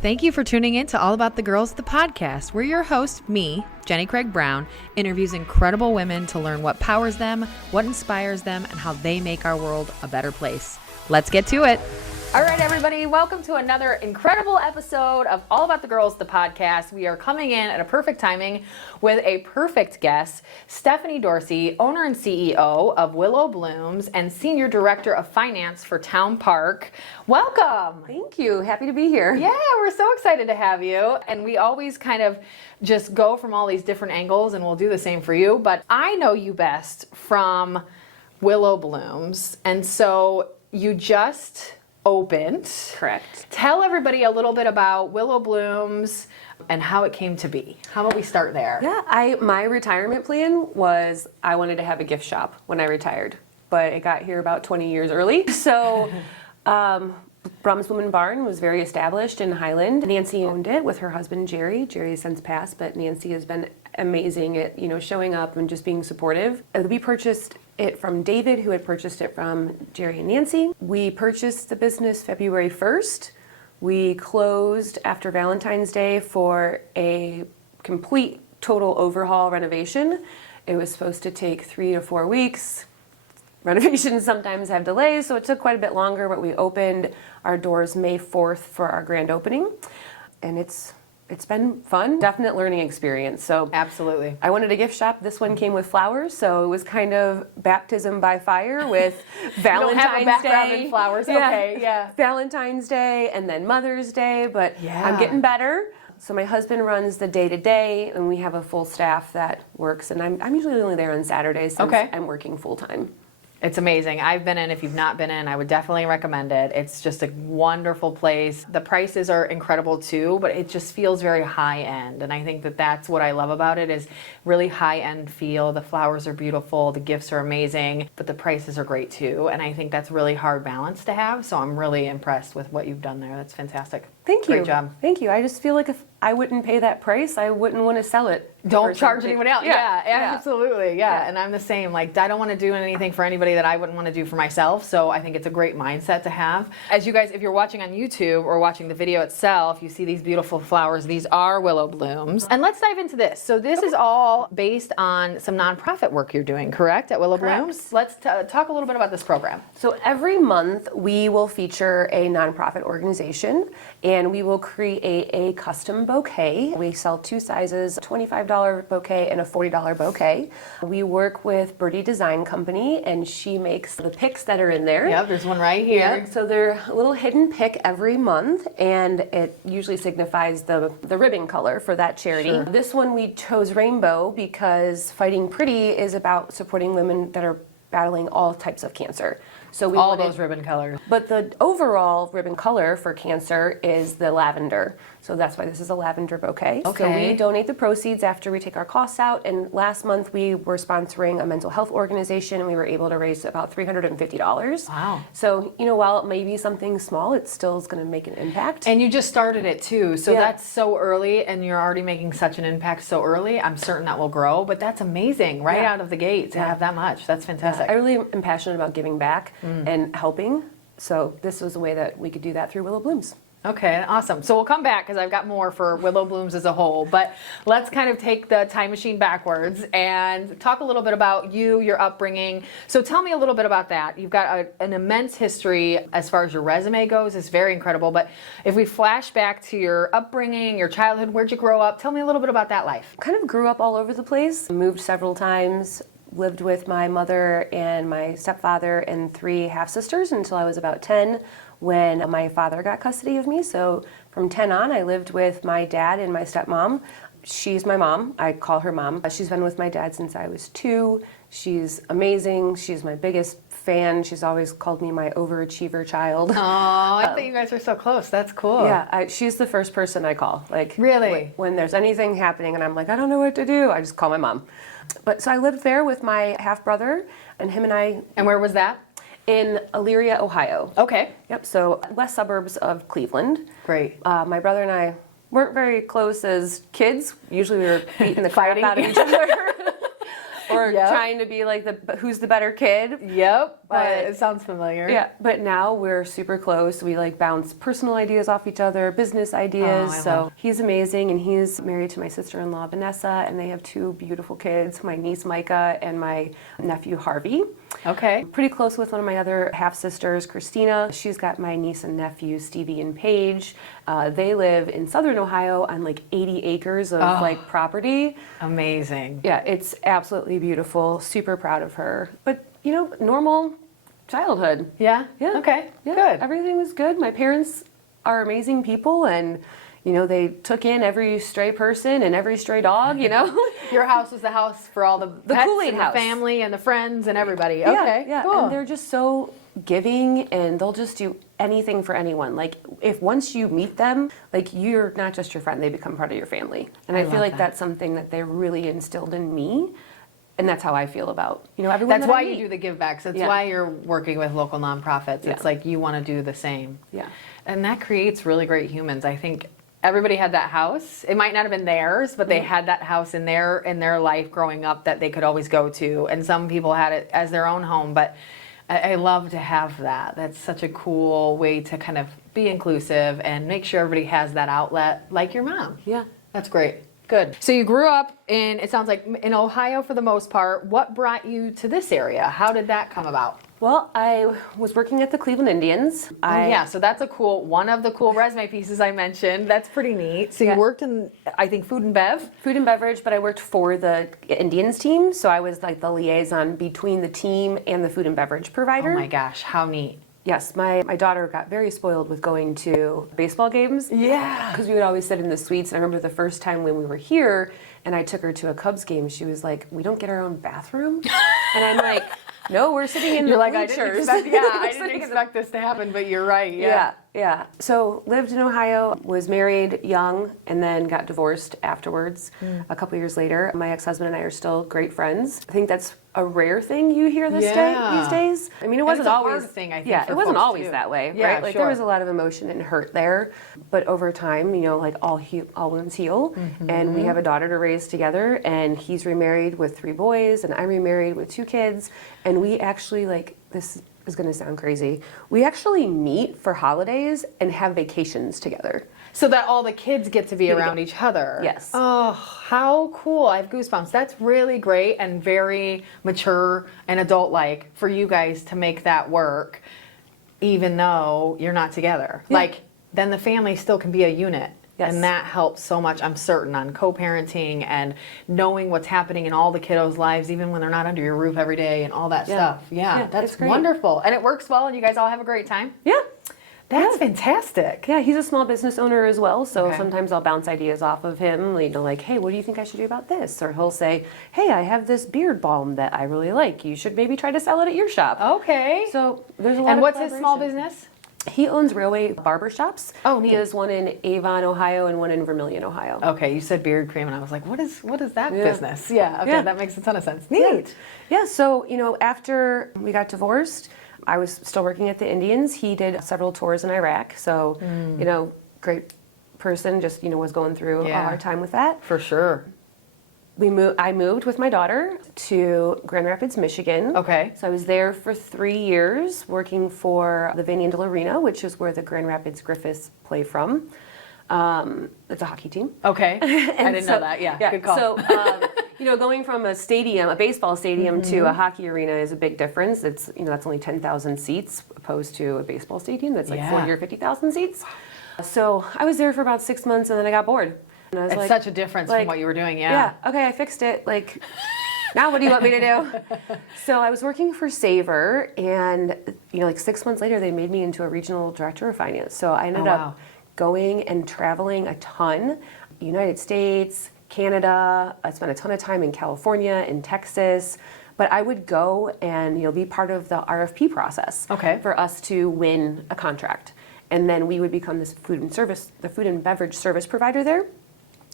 Thank you for tuning in to All About the Girls, the podcast. We're your host, me, Jenny Craig Brown, interviews incredible women to learn what powers them, what inspires them, and how they make our world a better place. Let's get to it. All right, everybody, welcome to another incredible episode of All About the Girls, the podcast. We are coming in at a perfect timing with a perfect guest, Stephanie Dorsey, owner and CEO of Willow Blooms and Senior Director of Finance for Town Park. Welcome. Thank you. Happy to be here. Yeah, we're so excited to have you. And we always kind of just go from all these different angles, and we'll do the same for you. But I know you best from Willow Blooms. And so you just opened. Correct. Tell everybody a little bit about Willow Blooms and how it came to be. How about we start there? Yeah, my retirement plan was I wanted to have a gift shop when I retired, but it got here about 20 years early. So Brahms Woman Barn was very established in Highland. Nancy owned it with her husband Jerry. Jerry has since passed, but Nancy has been amazing at showing up and just being supportive. We purchased it from David, who had purchased it from Jerry and Nancy. We purchased the business February 1st. We closed after Valentine's Day for a complete total overhaul renovation. It was supposed to take 3 to 4 weeks. Renovations sometimes have delays, so it took quite a bit longer, but we opened our doors May 4th for our grand opening. And it's been fun, definite learning experience. So absolutely. I wanted a gift shop. This one came with flowers, so it was kind of baptism by fire with Valentine's you don't have a background Day. in flowers. Okay, yeah. Valentine's Day and then Mother's Day, but yeah. I'm getting better. So my husband runs the day-to-day, and we have a full staff that works, and I'm usually only there on Saturdays since I'm working full-time. It's amazing. I've been in. If you've not been in, I would definitely recommend it. It's just a wonderful place. The prices are incredible too, but it just feels very high end. And I think that that's what I love about it, is really high end feel. The flowers are beautiful. The gifts are amazing, but the prices are great too. And I think that's really hard balance to have. So I'm really impressed with what you've done there. That's fantastic. Thank you. Great job. Thank you. I just feel like if I wouldn't pay that price, I wouldn't want to sell it. Don't charge anyone else. Yeah. Absolutely. Yeah. And I'm the same. Like, I don't want to do anything for anybody that I wouldn't want to do for myself. So I think it's a great mindset to have. As you guys, if you're watching on YouTube or watching the video itself, you see these beautiful flowers. These are Willow Blooms. And let's dive into this. So this is all based on some nonprofit work you're doing, correct, at Willow Blooms? Let's talk a little bit about this program. So every month we will feature a nonprofit organization, and we will create a custom bouquet. We sell 2 sizes, $25 bouquet and a $40 bouquet. We work with Birdie Design Company, and she makes the picks that are in there. Yep, there's one right here. Yeah, so they're a little hidden pick every month, and it usually signifies the ribbon color for that charity. Sure. This one we chose rainbow because Fighting Pretty is about supporting women that are battling all types of cancer. So we all those ribbon colors. But the overall ribbon color for cancer is the lavender. So that's why this is a lavender bouquet. Okay. So we donate the proceeds after we take our costs out. And last month we were sponsoring a mental health organization, and we were able to raise about $350. Wow. So, while it may be something small, it still is going to make an impact. And you just started it too. So that's so early, and you're already making such an impact so early. I'm certain that will grow, but that's amazing right out of the gate to have that much. That's fantastic. I really am passionate about giving back and helping. So this was a way that we could do that through Willow Blooms. Okay, awesome. So we'll come back because I've got more for Willow Blooms as a whole, but let's kind of take the time machine backwards and talk a little bit about you, your upbringing. So tell me a little bit about that. You've got an immense history as far as your resume goes. It's very incredible, but if we flash back to your upbringing, your childhood, where'd you grow up? Tell me a little bit about that life. Kind of grew up all over the place, moved several times, lived with my mother and my stepfather and 3 half-sisters until I was about 10. When my father got custody of me. So from 10 on, I lived with my dad and my stepmom. She's my mom. I call her mom. She's been with my dad since I was 2. She's amazing. She's my biggest fan. She's always called me my overachiever child. Oh, I thought you guys were so close. That's cool. Yeah, she's the first person I call. Like, really? When there's anything happening and I'm like, I don't know what to do, I just call my mom. But so I lived there with my half-brother, and him and I... And where was that? In Elyria, Ohio. Okay. Yep, so west suburbs of Cleveland. Great. My brother and I weren't very close as kids. Usually we were beating the crap out of each other. or Yep. trying to be like who's the better kid. Yep. But it sounds familiar. Yeah, but now we're super close. We like bounce personal ideas off each other, business ideas. So he's amazing, and he's married to my sister-in-law Vanessa, and they have 2 beautiful kids, my niece Micah and my nephew Harvey. Okay. Pretty close with one of my other half sisters, Christina. She's got my niece and nephew Stevie and Paige. They live in southern Ohio on like 80 acres of like property. Amazing. Yeah, it's absolutely beautiful. Super proud of her. But you know, normal childhood. Yeah? Yeah. Okay. Yeah. Good. Everything was good. My parents are amazing people, and you know, they took in every stray person and every stray dog, you know. Your house was the house for all the pets Kool-Aid and house. the family and the friends and everybody. Yeah, Okay. yeah. Cool. And they're just so giving, and they'll just do anything for anyone. Like if once you meet them, like you're not just your friend, they become part of your family. And I feel like that's something that they really instilled in me. And that's how I feel about, you know, everyone. That's why you do the give backs. That's Yeah. why you're working with local nonprofits. Yeah. It's like you want to do the same. Yeah. And that creates really great humans. I think everybody had that house. It might not have been theirs, but they had that house in their life growing up that they could always go to. And some people had it as their own home. But I love to have that. That's such a cool way to kind of be inclusive and make sure everybody has that outlet, like your mom. Yeah. That's great. Good. So you grew up in, it sounds like, in Ohio for the most part. What brought you to this area? How did that come about? Well, I was working at the Cleveland Indians. Yeah, so that's one of the cool resume pieces I mentioned. That's pretty neat. So you worked in, I think, food and bev? Food and beverage, but I worked for the Indians team, so I was like the liaison between the team and the food and beverage provider. Oh my gosh, how neat. Yes, my daughter got very spoiled with going to baseball games. Yeah. Because we would always sit in the suites. And I remember the first time when we were here and I took her to a Cubs game, she was like, "We don't get our own bathroom?" And I'm like, "No, we're sitting in the bleachers." I didn't expect this to happen, but you're right. Yeah. So lived in Ohio, was married young, and then got divorced afterwards. A couple years later, my ex-husband and I are still great friends. I think that's a rare thing you hear these days. I mean, it wasn't it's a always hard thing, I think, yeah, for it wasn't folks, always too. that way, Yeah, right? Like sure. there was a lot of emotion and hurt there, but over time, you know, like all wounds heal, and we have a daughter to raise together, and he's remarried with 3 boys, and I'm remarried with 2 kids, and we actually this is going to sound crazy. We actually meet for holidays and have vacations together. So that all the kids get to be around each other. Yes. Oh, how cool. I have goosebumps. That's really great and very mature and adult-like for you guys to make that work, even though you're not together. Yeah. Like, then the family still can be a unit. Yes. And that helps so much, I'm certain, on co-parenting and knowing what's happening in all the kiddos' lives, even when they're not under your roof every day and all that stuff. Yeah, that's it's great. wonderful. And it works well, and you guys all have a great time? Yeah. That's fantastic. Yeah, he's a small business owner as well, so Okay. sometimes I'll bounce ideas off of him, you know, like, "Hey, what do you think I should do about this?" Or he'll say, "Hey, I have this beard balm that I really like. You should maybe try to sell it at your shop." Okay. So there's a lot And of what's his small collaboration. business? He owns Railway barber shops. Oh, He neat. has one in Avon, Ohio, and one in Vermilion, Ohio. Okay, you said beard cream, and I was like, what is that business? Yeah, okay, Yeah. that makes a ton of sense. Neat. Yeah, so, you know, after we got divorced, I was still working at the Indians. He did several tours in Iraq, so, you know, great person, just, you know, was going through a hard time with that. For sure. I moved with my daughter to Grand Rapids, Michigan. Okay. So I was there for 3 years working for the Van Andel Arena, which is where the Grand Rapids Griffiths play from. It's a hockey team. Okay. I didn't know that. Yeah, good call. So, you know, going from a stadium, a baseball stadium, to a hockey arena is a big difference. It's, you know, that's only 10,000 seats opposed to a baseball stadium that's like 40 or 50,000 seats. So I was there for about 6 months, and then I got bored. And I was It's such a difference from what you were doing, Yeah, okay, I fixed it. Like, now what do you want me to do? So I was working for Savor, and, you know, like 6 months later, they made me into a regional director of finance. So I ended up going and traveling a ton, United States, Canada. I spent a ton of time in California, in Texas. But I would go and, you know, be part of the RFP process for us to win a contract. And then we would become the food and beverage service provider there.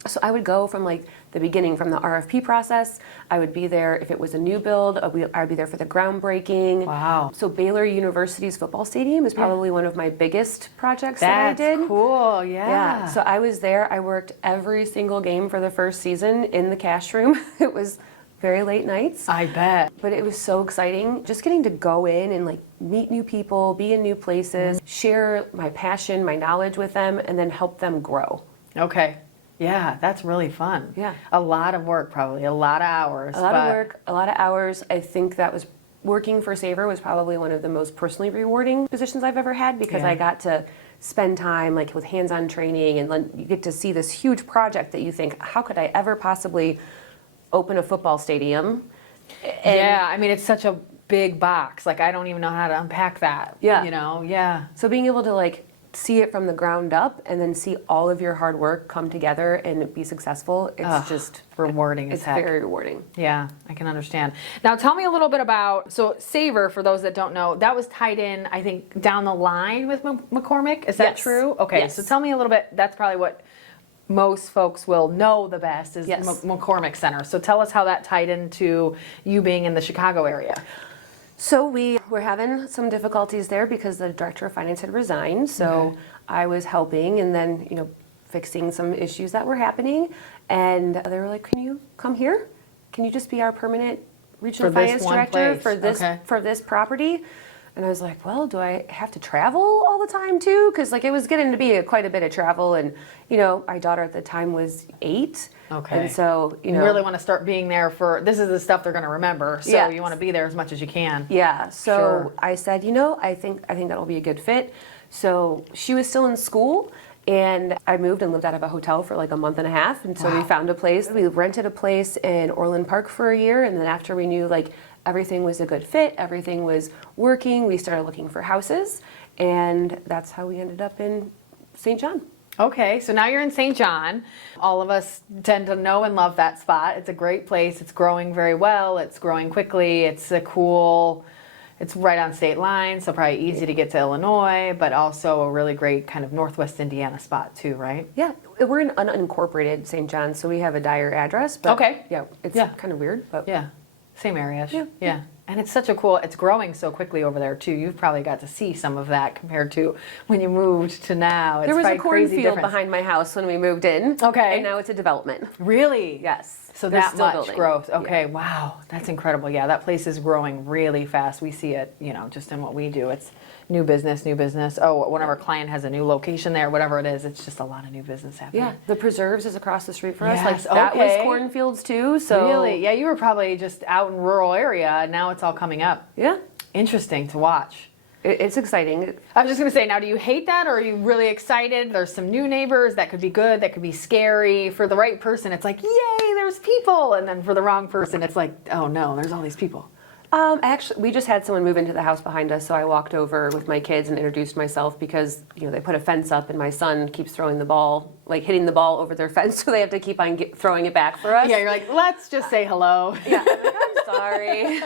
So I would go from like the beginning, from the RFP process. I would be there if it was a new build. I'd be there for the groundbreaking. Wow. So Baylor University's football stadium is probably one of my biggest projects that I did. That's cool, yeah. So I was there. I worked every single game for the first season in the cash room. It was very late nights. I bet. But it was so exciting, just getting to go in and like meet new people, be in new places, share my passion, my knowledge with them, and then help them grow. Okay. Yeah, that's really fun. Yeah. A lot of work, probably. A lot of hours. A lot of work, a lot of hours. I think that was working for Savor was probably one of the most personally rewarding positions I've ever had because I got to spend time like with hands-on training, and then you get to see this huge project that you think, how could I ever possibly open a football stadium? And yeah, I mean, it's such a big box. Like, I don't even know how to unpack that. Yeah. You know, yeah. So being able to like see it from the ground up and then see all of your hard work come together and be successful, it's just rewarding as heck. It's very rewarding. Yeah, I can understand. Now tell me a little bit about, so Savor, for those that don't know, that was tied in, I think, down the line with McCormick. Is that true? Okay, Yes. so tell me a little bit, that's probably what most folks will know the best is McCormick Center. So tell us how that tied into you being in the Chicago area. So we were having some difficulties there because the director of finance had resigned. So I was helping and then, you know, fixing some issues that were happening. And they were like, can you come here? Can you just be our permanent regional finance director for this property? And I was like, well, do I have to travel all the time too? Because like it was getting to be quite a bit of travel. And, you know, my daughter at the time was 8. Okay. And so, you know. You really want to start being there for, this is the stuff they're going to remember. So you want to be there as much as you can. Yeah. So I said, you know, I think that'll be a good fit. So she was still in school. And I moved and lived out of a hotel for like a month and a half. And so we found a place. We rented a place in Orland Park for a year. And then after we knew like everything was a good fit, everything was working, we started looking for houses. And that's how we ended up in St. John. Okay, so now you're in St. John. All of us tend to know and love that spot. It's a great place. It's growing very well. It's growing quickly. It's a cool, it's right on state line, so probably easy to get to Illinois, but also a really great kind of Northwest Indiana spot too, right? Yeah, we're in unincorporated St. John, so we have a Dyer address. But yeah, it's kind of weird, but yeah, same area. Yeah. And it's such a cool, it's growing so quickly over there too. You've probably got to see some of that compared to when you moved to now. It's there was a crazy cornfield difference. behind my house when we moved in. Okay. And now it's a development. Really? Yes. So They're that still much building. growth. Okay, wow. That's incredible. Yeah, that place is growing really fast. We see it, you know, just in what we do. It's new business, new business. Oh, one of our client has a new location there, whatever it is. It's just a lot of new business happening. Yeah, the Preserves is across the street for us. Yes, Like that was okay. cornfields too. So Really? Yeah, you were probably just out in rural area, and now it's all coming up. yeah, Interesting to watch. it's exciting. I was just going to say, now do you hate that, or are you really excited? There's some new neighbors that could be good, that could be scary. For the right person, it's like, yay, there's people. And then for the wrong person, it's like, oh no, there's all these people. Actually, we just had someone move into the house behind us, so I walked over with my kids and introduced myself because, you know, they put a fence up and my son keeps throwing the ball, like hitting the ball over their fence, so they have to keep on throwing it back for us. Yeah, you're like, let's just say hello. Yeah, I'm like, I'm sorry.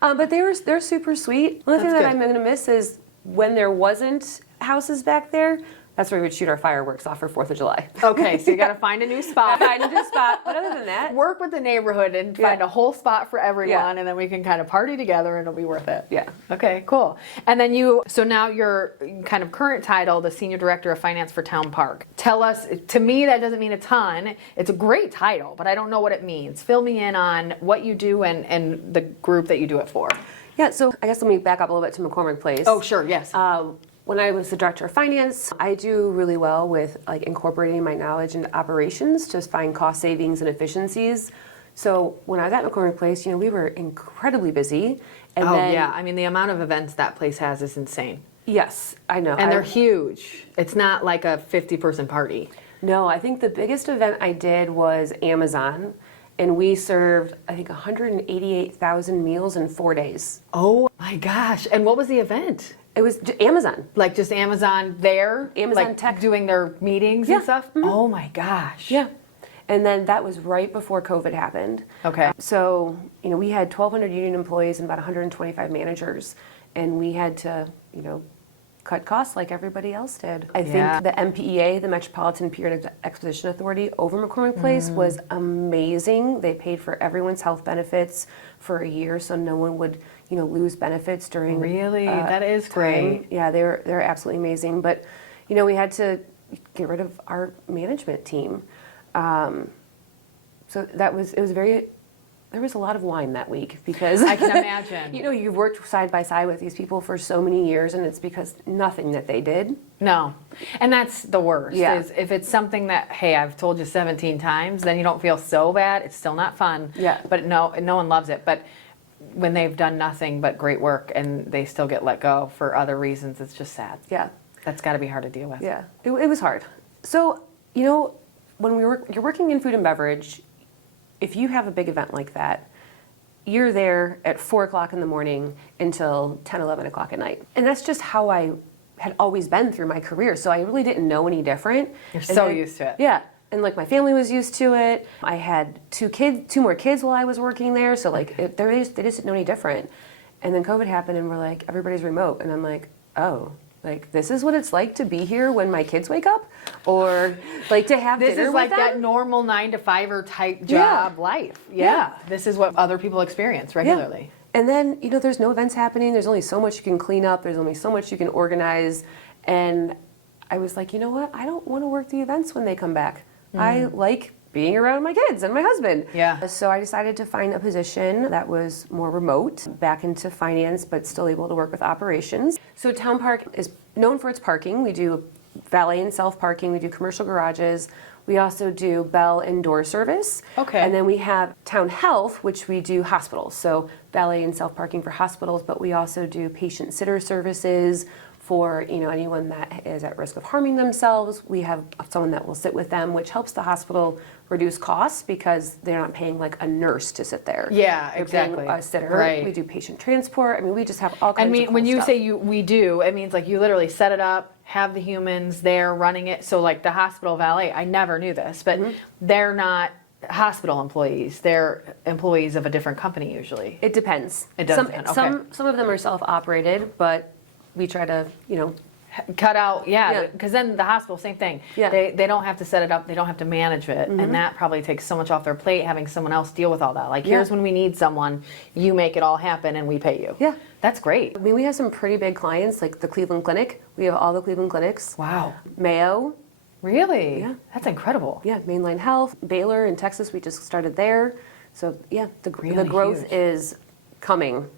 But they're super sweet. The only thing that I'm going to miss is when there wasn't houses back there, that's where we would shoot our fireworks off for 4th of July. Okay, so you got to find a new spot. Find a new spot. But other than that, work with the neighborhood and find a whole spot for everyone, and then we can kind of party together and it'll be worth it. Yeah. Okay, cool. And then so now your kind of current title, the Senior Director of Finance for Town Park. Tell us, to me that doesn't mean a ton. It's a great title, but I don't know what it means. Fill me in on what you do and the group that you do it for. Yeah, so I guess let me back up a little bit to McCormick Place. Oh, sure, yes. When I was the director of finance, I do really well with like incorporating my knowledge into operations to find cost savings and efficiencies. So when I was at McCormick Place, you know, we were incredibly busy. And yeah, I mean the amount of events that place has is insane. Yes, I know. And they're huge. It's not like a 50-person party. No, I think the biggest event I did was Amazon. And we served, I think, 188,000 meals in 4 days. Oh my gosh. And what was the event? It was Amazon. Like just Amazon there? Amazon like Tech. Doing their meetings and stuff? Mm-hmm. Oh my gosh. Yeah. And then that was right before COVID happened. Okay. So, you know, we had 1,200 union employees and about 125 managers. And we had to, you know, cut costs like everybody else did. I think the MPEA, the Metropolitan Period Exposition Authority over McCormick Place was amazing. They paid for everyone's health benefits for a year so no one would, you know, lose benefits during Really? That is great. Yeah, they're absolutely amazing. But, you know, we had to get rid of our management team. So it was very there was a lot of wine that week because I can imagine. You know, you've worked side by side with these people for so many years, and it's because nothing that they did. No. And that's the worst. Yeah. Is if it's something that, hey, I've told you 17 times, then you don't feel so bad. It's still not fun. Yeah. But no one loves it. But when they've done nothing but great work and they still get let go for other reasons, it's just sad. Yeah. That's got to be hard to deal with. Yeah. It was hard. So, you know, when you're working in food and beverage, if you have a big event like that, you're there at 4 o'clock in the morning until 10, 11 o'clock at night. And that's just how I had always been through my career. So I really didn't know any different. You're so used to it. Yeah. And like my family was used to it. I had two more kids while I was working there. So like they just didn't know any different. And then COVID happened and we're like, everybody's remote. And I'm like, oh, like this is what it's like to be here when my kids wake up, or like to have This dinner is with like them? that normal 9-to-5er type job life. Yeah. This is what other people experience regularly. Yeah. And then, you know, there's no events happening. There's only so much you can clean up. There's only so much you can organize. And I was like, you know what? I don't want to work the events when they come back. I like being around my kids and my husband. Yeah. So I decided to find a position that was more remote, back into finance, but still able to work with operations. So Town Park is known for its parking. We do valet and self-parking. We do commercial garages. We also do bell and door service. Okay. And then we have Town Health, which we do hospitals. So valet and self-parking for hospitals, but we also do patient sitter services for, you know, anyone that is at risk of harming themselves. We have someone that will sit with them, which helps the hospital reduce costs because they're not paying like a nurse to sit there. Yeah, They're exactly. paying a sitter. Right. We do patient transport. I mean, we just have all kinds of cool when you stuff. say we do, it means like you literally set it up, have the humans there running it. So like the hospital valet, I never knew this, but they're not hospital employees. They're employees of a different company usually. It depends. It does depend. Okay. Some of them are self-operated, but we try to, you know, cut out, because then the hospital, same thing. Yeah. They don't have to set it up, they don't have to manage it, and that probably takes so much off their plate having someone else deal with all that. Like, here's when we need someone, you make it all happen, and we pay you. Yeah. That's great. I mean, we have some pretty big clients, like the Cleveland Clinic. We have all the Cleveland Clinics. Wow. Mayo. Really? Yeah. That's incredible. Yeah, Mainline Health. Baylor in Texas, we just started there. So, yeah, the growth huge. is coming.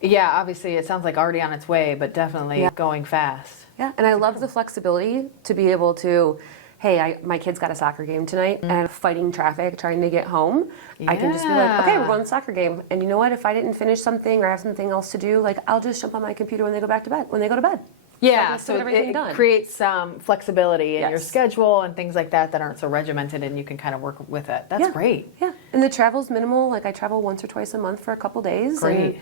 Yeah, obviously it sounds like already on its way, but definitely going fast. Yeah, and I love the flexibility to be able to, hey, my kid's got a soccer game tonight, and I'm fighting traffic trying to get home. I can just be like, okay, we're going to the soccer game. And you know what? If I didn't finish something or have something else to do, like I'll just jump on my computer when they go to bed. Yeah, So so I can get everything it done. creates some flexibility in your Yes. schedule and things like that aren't so regimented, and you can kind of work with it. That's great. Yeah, and the travel's minimal. Like I travel once or twice a month for a couple days. Great. And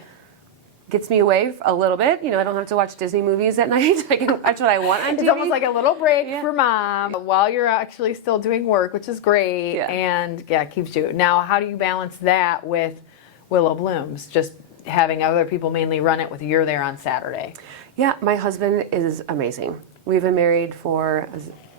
gets me away a little bit. You know, I don't have to watch Disney movies at night. I can watch what I want on TV. It's almost like a little break for mom while you're actually still doing work, which is great, and keeps you. Now, how do you balance that with Willow Blooms? Just having other people mainly run it with you're there on Saturday. Yeah, my husband is amazing. We've been married for,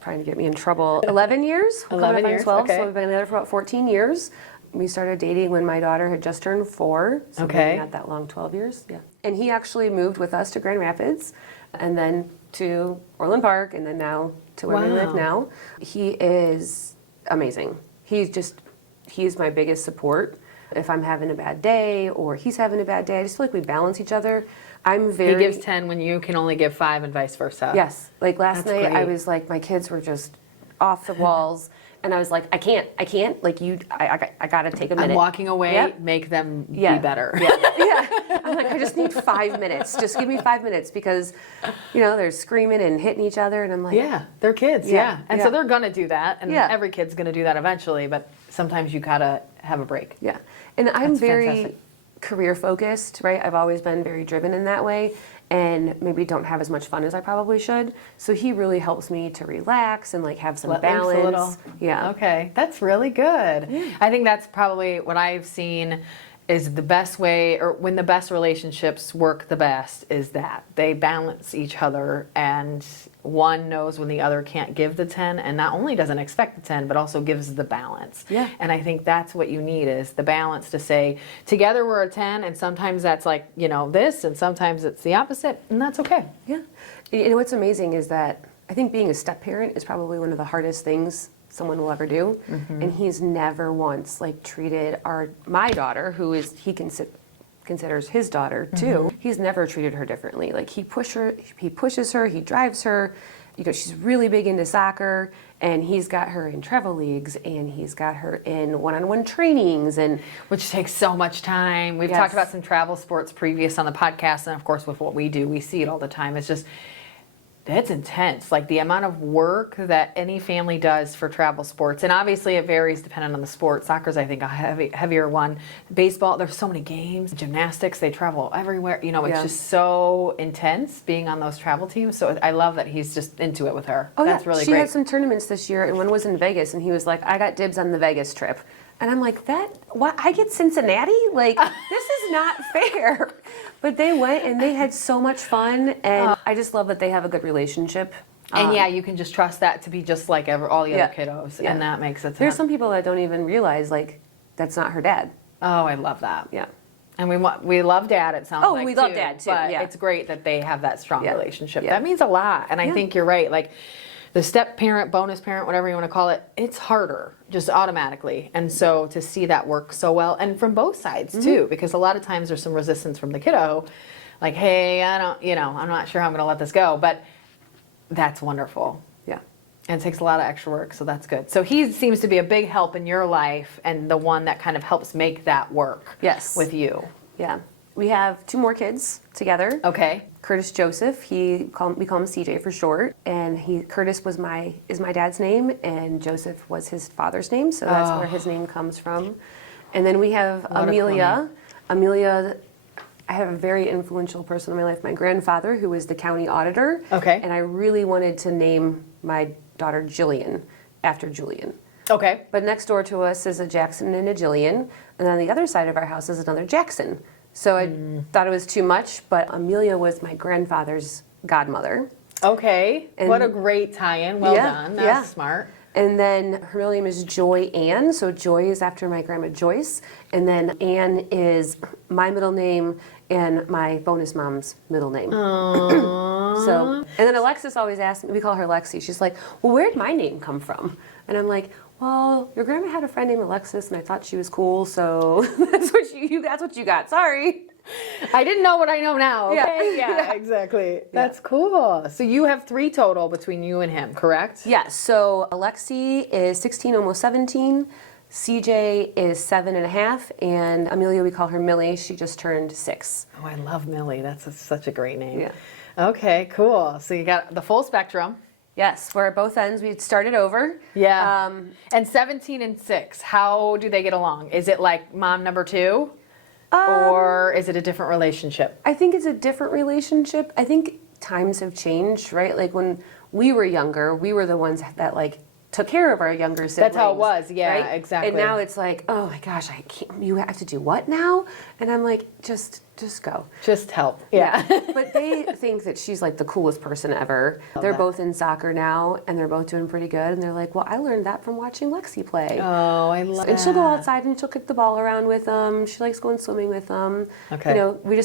trying to get me in trouble, 11 years. 11 years, 12, okay. So we've been together for about 14 years. We started dating when my daughter had just turned 4. So maybe not that long, 12 years. Yeah. And he actually moved with us to Grand Rapids and then to Orland Park and then now to where we live now. He is amazing. He's my biggest support. If I'm having a bad day or he's having a bad day, I just feel like we balance each other. He gives 10 when you can only give 5 and vice versa. Yes. Like last night, great. I was like, my kids were just off the walls. And I was like, I can't, like I gotta take a minute. I'm walking away, Yep. make them be better. Yeah. I'm like, I just need 5 minutes. Just give me 5 minutes because, you know, they're screaming and hitting each other. And I'm like, Yeah, they're kids, And so they're gonna do that. And every kid's gonna do that eventually, but sometimes you gotta have a break. Yeah. And I'm That's very fantastic. career focused, right? I've always been very driven in that way and maybe don't have as much fun as I probably should. So he really helps me to relax and like have some Let loose balance. a little. Yeah. Okay, that's really good. I think that's probably what I've seen is the best way, or when the best relationships work the best, is that they balance each other and one knows when the other can't give the 10 and not only doesn't expect the 10 but also gives the balance. Yeah. And I think that's what you need is the balance to say together we're a 10 and sometimes that's like, you know, this and sometimes it's the opposite and that's okay. Yeah. You know what's amazing is that I think being a step parent is probably one of the hardest things someone will ever do. And he's never once like treated my daughter, who is considers his daughter too. He's never treated her differently. Like he pushes her, he drives her. You know, she's really big into soccer, and he's got her in travel leagues, and he's got her in one-on-one trainings, and which takes so much time. We've talked about some travel sports previous on the podcast, and of course with what we do, we see it all the time. It's just, it's intense, like the amount of work that any family does for travel sports. And obviously it varies depending on the sport. Soccer's, I think, a heavier one. Baseball, there's so many games. Gymnastics, they travel everywhere. You know, it's just so intense being on those travel teams. So I love that he's just into it with her. Oh, That's really she great. had some tournaments this year, and one was in Vegas, and he was like, I got dibs on the Vegas trip. And I'm like, what? I get Cincinnati? Like, this is not fair. But they went, and they had so much fun, and I just love that they have a good relationship. And yeah, you can just trust that to be just like all the other kiddos, and that makes it. There's some people that don't even realize, like, that's not her dad. Oh, I love that. Yeah. And we love Dad, it sounds like. Oh, we love Dad, too, But yeah. it's great that they have that strong relationship. Yeah. That means a lot. And I think you're right. Like, the step parent, bonus parent, whatever you want to call it, it's harder just automatically. And so to see that work so well, and from both sides too, because a lot of times there's some resistance from the kiddo, like, hey, I'm not sure how I'm going to let this go. But that's wonderful. Yeah. And it takes a lot of extra work, so that's good. So he seems to be a big help in your life, and the one that kind of helps make that work. Yes. With you. Yeah. We have 2 more kids together. Okay. Curtis Joseph, we call him CJ for short, and Curtis is my dad's name, and Joseph was his father's name, so that's where his name comes from. And then we have Amelia. Amelia, I have a very influential person in my life, my grandfather, who was the county auditor. Okay. And I really wanted to name my daughter Jillian after Julian. Okay. But next door to us is a Jackson and a Jillian, and on the other side of our house is another Jackson. So I thought it was too much, but Amelia was my grandfather's godmother. Okay. And what a great tie-in. Well done. That's smart. And then her middle name is Joy Ann. So Joy is after my grandma Joyce. And then Ann is my middle name and my bonus mom's middle name. So, and then Alexis always asks me, we call her Lexi. She's like, well, where'd my name come from? And I'm like, well, your grandma had a friend named Alexis, and I thought she was cool, so that's what you got. Sorry. I didn't know what I know now. Okay? Yeah. Exactly. That's cool. So you have 3 total between you and him, correct? Yes. So Alexi is 16, almost 17. CJ is 7.5, and Amelia, we call her Millie. She just turned 6. Oh, I love Millie. That's such a great name. Yeah. Okay, cool. So you got the full spectrum. Yes, we're at both ends. We started over. Yeah. And 17 and 6, how do they get along? Is it like mom number 2? Or is it a different relationship? I think it's a different relationship. I think times have changed, right? Like when we were younger, we were the ones that like took care of our younger siblings. That's how it was. Yeah, right? exactly. And now it's like, oh my gosh, I can't. You have to do what now? And I'm like, just go. Just help. Yeah. But they think that she's like the coolest person ever. They're both in soccer now, and they're both doing pretty good. And they're like, well, I learned that from watching Lexi play. Oh, I love And she'll go outside and she'll kick the ball around with them. She likes going swimming with them. Okay. You know,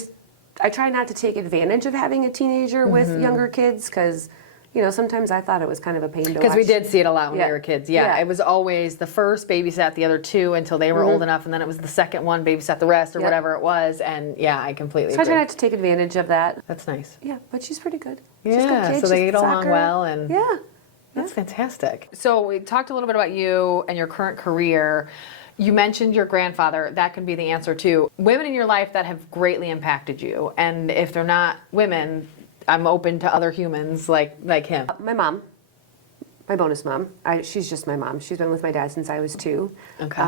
I try not to take advantage of having a teenager with younger kids because, you know, sometimes I thought it was kind of a pain to watch. Because we did see it a lot when Yeah. we were kids. Yeah, Yeah. it was always the first babysat the other 2 until they were old enough, and then it was the second one babysat the rest or Yep. whatever it was. And yeah, I completely So I agree. try not to take advantage of that. That's nice. Yeah, but she's pretty good. She's a Yeah, good kid. so they She's get along soccer. well, and Yeah. that's fantastic. So we talked a little bit about you and your current career. You mentioned your grandfather. That can be the answer too. Women in your life that have greatly impacted you, and if they're not women, I'm open to other humans like him. My mom, my bonus mom, she's just my mom. She's been with my dad since I was 2. Okay.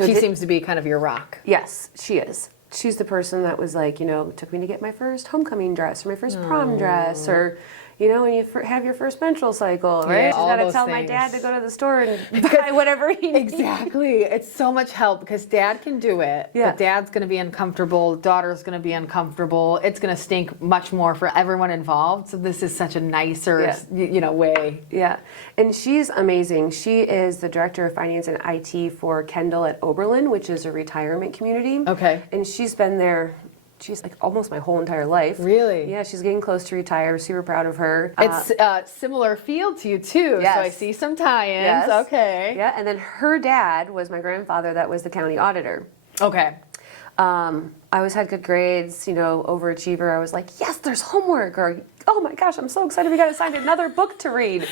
She seems to be kind of your rock. Yes, she is. She's the person that was like, you know, took me to get my first homecoming dress or my first prom dress, or, you know, when you have your first menstrual cycle, right? Yeah, She's all got to those tell my things. dad to go to the store and buy whatever he needs. Exactly. It's so much help because dad can do it, Yeah. but dad's going to be uncomfortable, daughter's going to be uncomfortable. It's going to stink much more for everyone involved. So this is such a nicer, way. Yeah, and she's amazing. She is the director of finance and IT for Kendall at Oberlin, which is a retirement community. Okay. And she's been there she's like almost my whole entire life. Really? Yeah, she's getting close to retire. Super proud of her. It's similar field to you too, yes. so I see some tie-ins. Yes. Okay. Yeah, and then her dad was my grandfather that was the county auditor. Okay. I always had good grades, overachiever. I was like, yes, there's homework, or oh my gosh, I'm so excited we got assigned another book to read.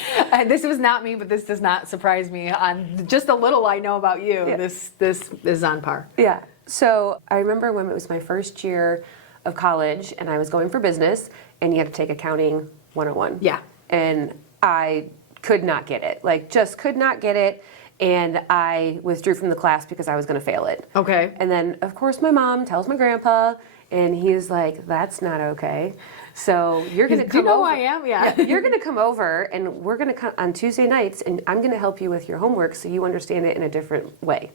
This was not me, but this does not surprise me. On just a little I know about you, Yeah. this is on par. Yeah. So I remember when it was my first year of college and I was going for business and you had to take accounting 101. Yeah. And I could not get it, just could not get it. And I withdrew from the class because I was going to fail it. Okay. And then, of course, my mom tells my grandpa, and he's like, that's not okay. So you're going to come over. Do you know who I am? Yeah. You're going to come over, and we're going to come on Tuesday nights, and I'm going to help you with your homework so you understand it in a different way.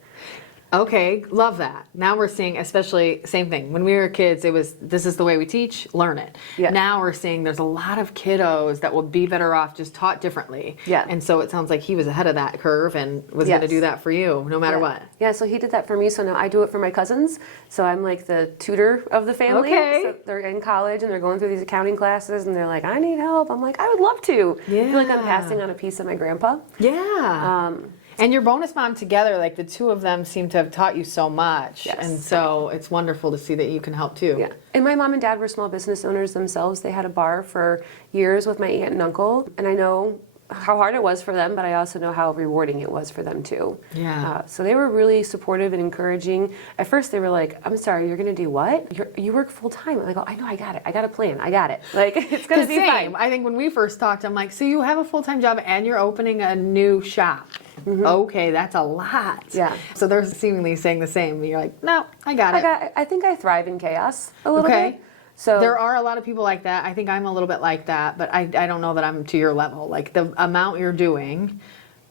Okay, love that. Now we're seeing, especially, same thing. When we were kids, it was, this is the way we teach, learn it. Yeah. Now we're seeing there's a lot of kiddos that will be better off just taught differently. Yeah. And so it sounds like he was ahead of that curve and was Yes. going to do that for you, no matter what. Yeah, so he did that for me, so now I do it for my cousins. So I'm like the tutor of the family. Okay. So they're in college and they're going through these accounting classes and they're like, I need help. I'm like, I would love to. I feel like I'm passing on a piece of my grandpa. Yeah. And your bonus mom together, like the two of them seem to have taught you so much. Yes. And so it's wonderful to see that you can help too. Yeah. And my mom and dad were small business owners themselves. They had a bar for years with my aunt and uncle. And I know how hard it was for them, but I also know how rewarding it was for them too. Yeah. So they were really supportive and encouraging. At first they were like, I'm sorry, you're going to do what? You work full time. I go, I know, I got it. I got a plan. I got it. Like, it's going to be fine. I think when we first talked, I'm like, so you have a full-time job and you're opening a new shop. Mm-hmm. Okay, that's a lot. Yeah. So they're seemingly saying the same. You're like, no, I got it. I think I thrive in chaos a little Okay. bit. So There are a lot of people like that. I think I'm a little bit like that, but I don't know that I'm to your level. Like the amount you're doing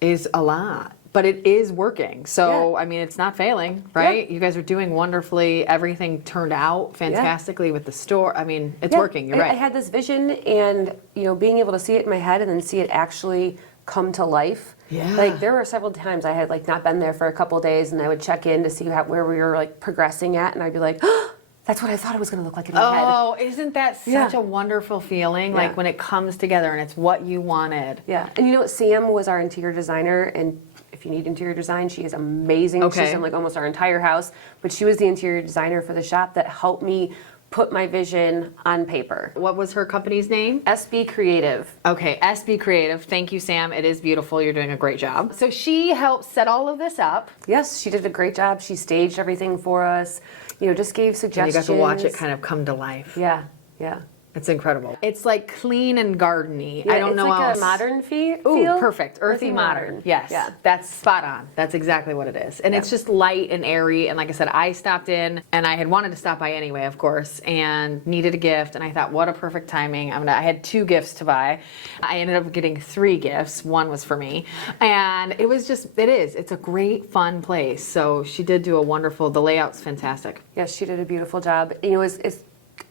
is a lot, but it is working. So, Yeah. I mean, it's not failing, right? Yeah. You guys are doing wonderfully. Everything turned out fantastically with the store. I mean, it's Yeah, working. You're I right. had this vision and, being able to see it in my head and then see it actually come to life. Yeah. Like there were several times I had not been there for a couple of days and I would check in to see where we were progressing at and I'd be like, oh, that's what I thought it was going to look like in my head. Oh, isn't that such a wonderful feeling? Yeah. Like when it comes together and it's what you wanted. Yeah. And you know what? Sam was our interior designer and if you need interior design, she is amazing. Okay. She's in almost our entire house, but she was the interior designer for the shop that helped me put my vision on paper. What was her company's name? SB Creative. Okay, SB Creative. Thank you, Sam. It is beautiful. You're doing a great job. So she helped set all of this up. Yes, she did a great job. She staged everything for us. Just gave And suggestions. you got to watch it kind of come to life. Yeah, yeah. It's incredible. It's like clean and gardeny. Yeah, I don't know it's like else. a modern feel. Ooh, perfect. Earthy modern. Yes. Yeah. That's spot on. That's exactly what it is. And it's just light and airy. And like I said, I stopped in and I had wanted to stop by anyway, of course, and needed a gift. And I thought, what a perfect timing. I had 2 gifts to buy. I ended up getting 3 gifts. 1 was for me. And it was it's a great, fun place. So she did do a wonderful, the layout's fantastic. Yes, she did a beautiful job. It's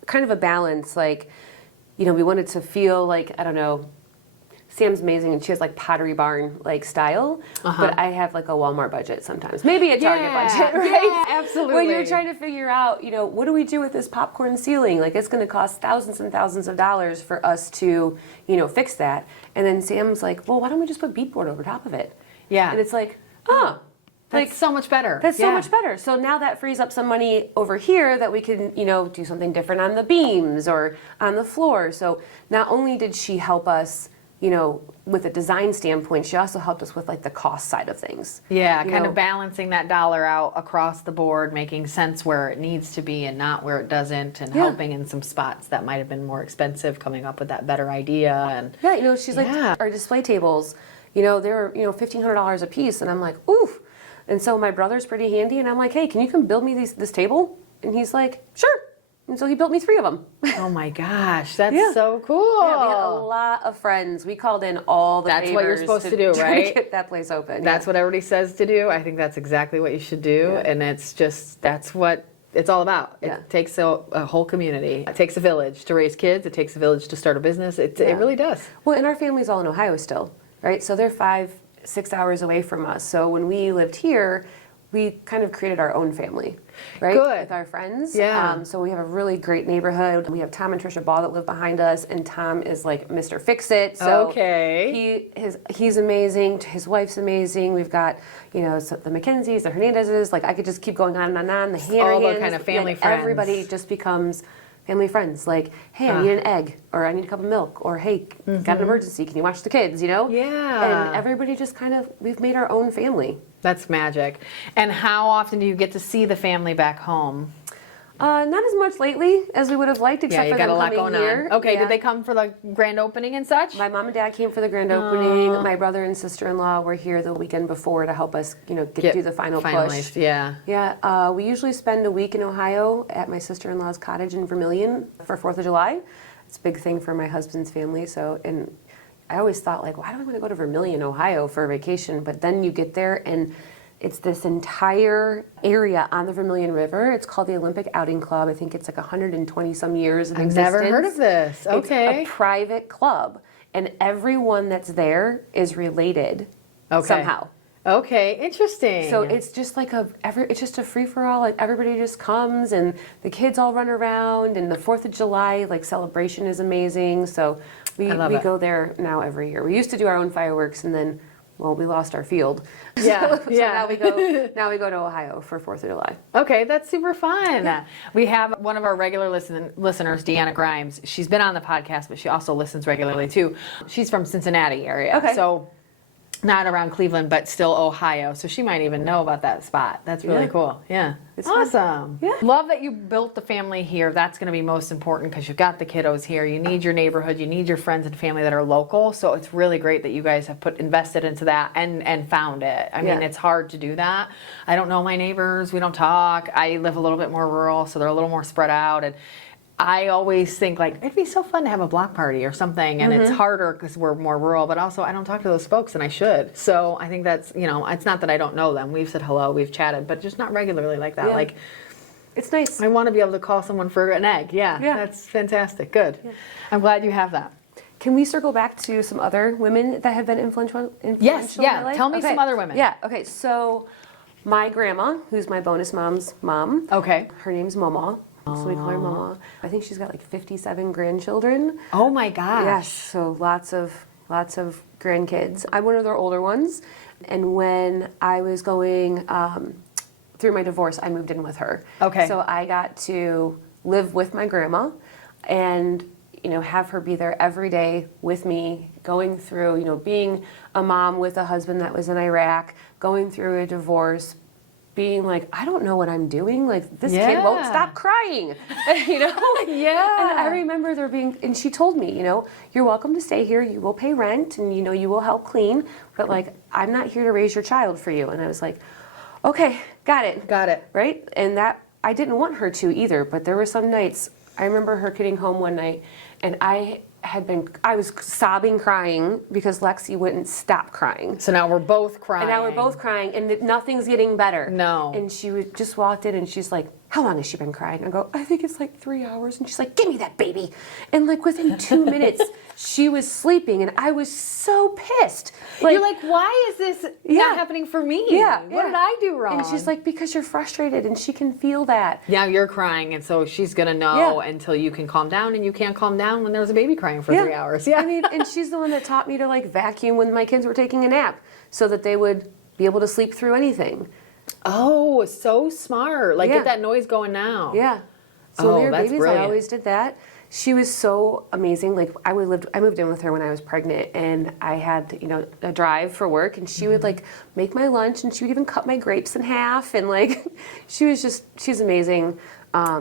kind of a balance. We wanted to feel I don't know, Sam's amazing and she has Pottery Barn style, but I have a Walmart budget sometimes. Maybe a Target budget, right? Yeah, absolutely. When you're trying to figure out, what do we do with this popcorn ceiling? It's going to cost thousands and thousands of dollars for us to, fix that. And then Sam's like, well, why don't we just put beadboard over top of it? Yeah. And it's like, oh. That's so much better. That's so much better. So now that frees up some money over here that we can, do something different on the beams or on the floor. So not only did she help us, with a design standpoint, she also helped us with the cost side of things. Yeah, kind of balancing that dollar out across the board, making sense where it needs to be and not where it doesn't, and helping in some spots that might have been more expensive, coming up with that better idea. And yeah, she's our display tables, they're, $1,500 a piece. And I'm like, oof. And so my brother's pretty handy, and I'm like, hey, can you come build me this table? And he's like, sure. And so he built me 3 of them. Oh my gosh, that's so cool. Yeah, we had a lot of friends. We called in all the That's what you're favors supposed to do, try right? to get that place open. That's what everybody says to do. I think that's exactly what you should do. And that's what it's all about. It takes a whole community. It takes a village to raise kids. It takes a village to start a business. It really does. Well, and our family's all in Ohio still, right? So they're 5-6 hours away from us. So when we lived here, we kind of created our own family, right? Good. With our friends. Yeah. So we have a really great neighborhood. We have Tom and Trisha Ball that live behind us, and Tom is like Mr. Fix-It. So Okay. he's amazing. His wife's amazing. We've got, the McKenzies, the Hernandezes. Like I could just keep going on and on. The Hannergans. All the kind of family friends. Everybody just becomes family friends. Like, hey, I need an egg, or I need a cup of milk, or hey, got an emergency. Can you watch the kids? Yeah. And everybody just we've made our own family. That's magic. And how often do you get to see the family back home? Not as much lately as we would have liked, except Yeah, you for got them a lot coming going here. on. Okay, Yeah. did they come for the grand opening and such? My mom and dad came for the grand opening. My brother and sister-in-law were here the weekend before to help us, get do the final finalized, push. Yeah. Yeah, we usually spend a week in Ohio at my sister-in-law's cottage in Vermilion for 4th of July. It's a big thing for my husband's family. So, and I always thought, like, why do I want to go to Vermilion, Ohio for a vacation? But then you get there and it's this entire area on the Vermilion River. It's called the Olympic Outing Club. I think it's like 120 some years of existence. I've never heard of this. Okay. It's a private club, and everyone that's there is related somehow. Okay, interesting. So it's just like it's just a free for all. Like everybody just comes, and the kids all run around, and the 4th of July celebration is amazing. So we go there now every year. We used to do our own fireworks, and then we lost our field. Yeah, so yeah. now we go to Ohio for 4th of July. Okay, that's super fun. Yeah. We have one of our regular listeners, Deanna Grimes. She's been on the podcast, but she also listens regularly too. She's from Cincinnati area. Okay. So not around Cleveland, but still Ohio. So she might even know about that spot. That's really cool. Yeah. It's awesome. fun. Yeah. Love that you built the family here. That's going to be most important because you've got the kiddos here. You need your neighborhood. You need your friends and family that are local. So it's really great that you guys have invested into that and found it. I mean, it's hard to do that. I don't know my neighbors. We don't talk. I live a little bit more rural, so they're a little more spread out. And I always think like it'd be so fun to have a block party or something, and it's harder because we're more rural, but also I don't talk to those folks and I should. So I think that's, it's not that I don't know them. We've said hello, we've chatted, but just not regularly like that. Yeah. Like it's nice. I want to be able to call someone for an egg. Yeah. That's fantastic. Good. Yeah. I'm glad you have that. Can we circle back to some other women that have been influential Yes, in my yeah. life? Tell me some other women. Yeah, okay. So my grandma, who's my bonus mom's mom. Okay. Her name's Mama. So we call her Mama. I think she's got like 57 grandchildren. Oh my gosh. Yes, so lots of grandkids. I'm one of their older ones. And when I was going through my divorce, I moved in with her. Okay. So I got to live with my grandma and have her be there every day with me, going through, being a mom with a husband that was in Iraq, going through a divorce, being like, I don't know what I'm doing. Like, this kid won't stop crying, Yeah. And I remember there being, and she told me, you're welcome to stay here. You will pay rent and, you will help clean. But, like, I'm not here to raise your child for you. And I was like, okay, got it. Got it. Right? And that, I didn't want her to either. But there were some nights, I remember her getting home one night, and I was sobbing, crying because Lexi wouldn't stop crying. So now we're both crying. And now we're both crying, and nothing's getting better. No. And she just walked in, and she's like, how long has she been crying? I go, I think it's like 3 hours. And she's like, give me that baby. And like within 2 minutes, she was sleeping, and I was so pissed. You're like, why is this not happening for me? Yeah. What did I do wrong? And she's like, because you're frustrated, and she can feel that. Now you're crying, and so she's going to know until you can calm down, and you can't calm down when there's a baby crying for 3 hours. Yeah. I mean, and she's the one that taught me to like vacuum when my kids were taking a nap so that they would be able to sleep through anything. Oh, so smart. Like, get that noise going now. Yeah. So when they were that's babies, brilliant. I always did that. She was so amazing. Like, I moved in with her when I was pregnant, and I had, a drive for work, and she would like make my lunch, and she would even cut my grapes in half, and like, she's amazing.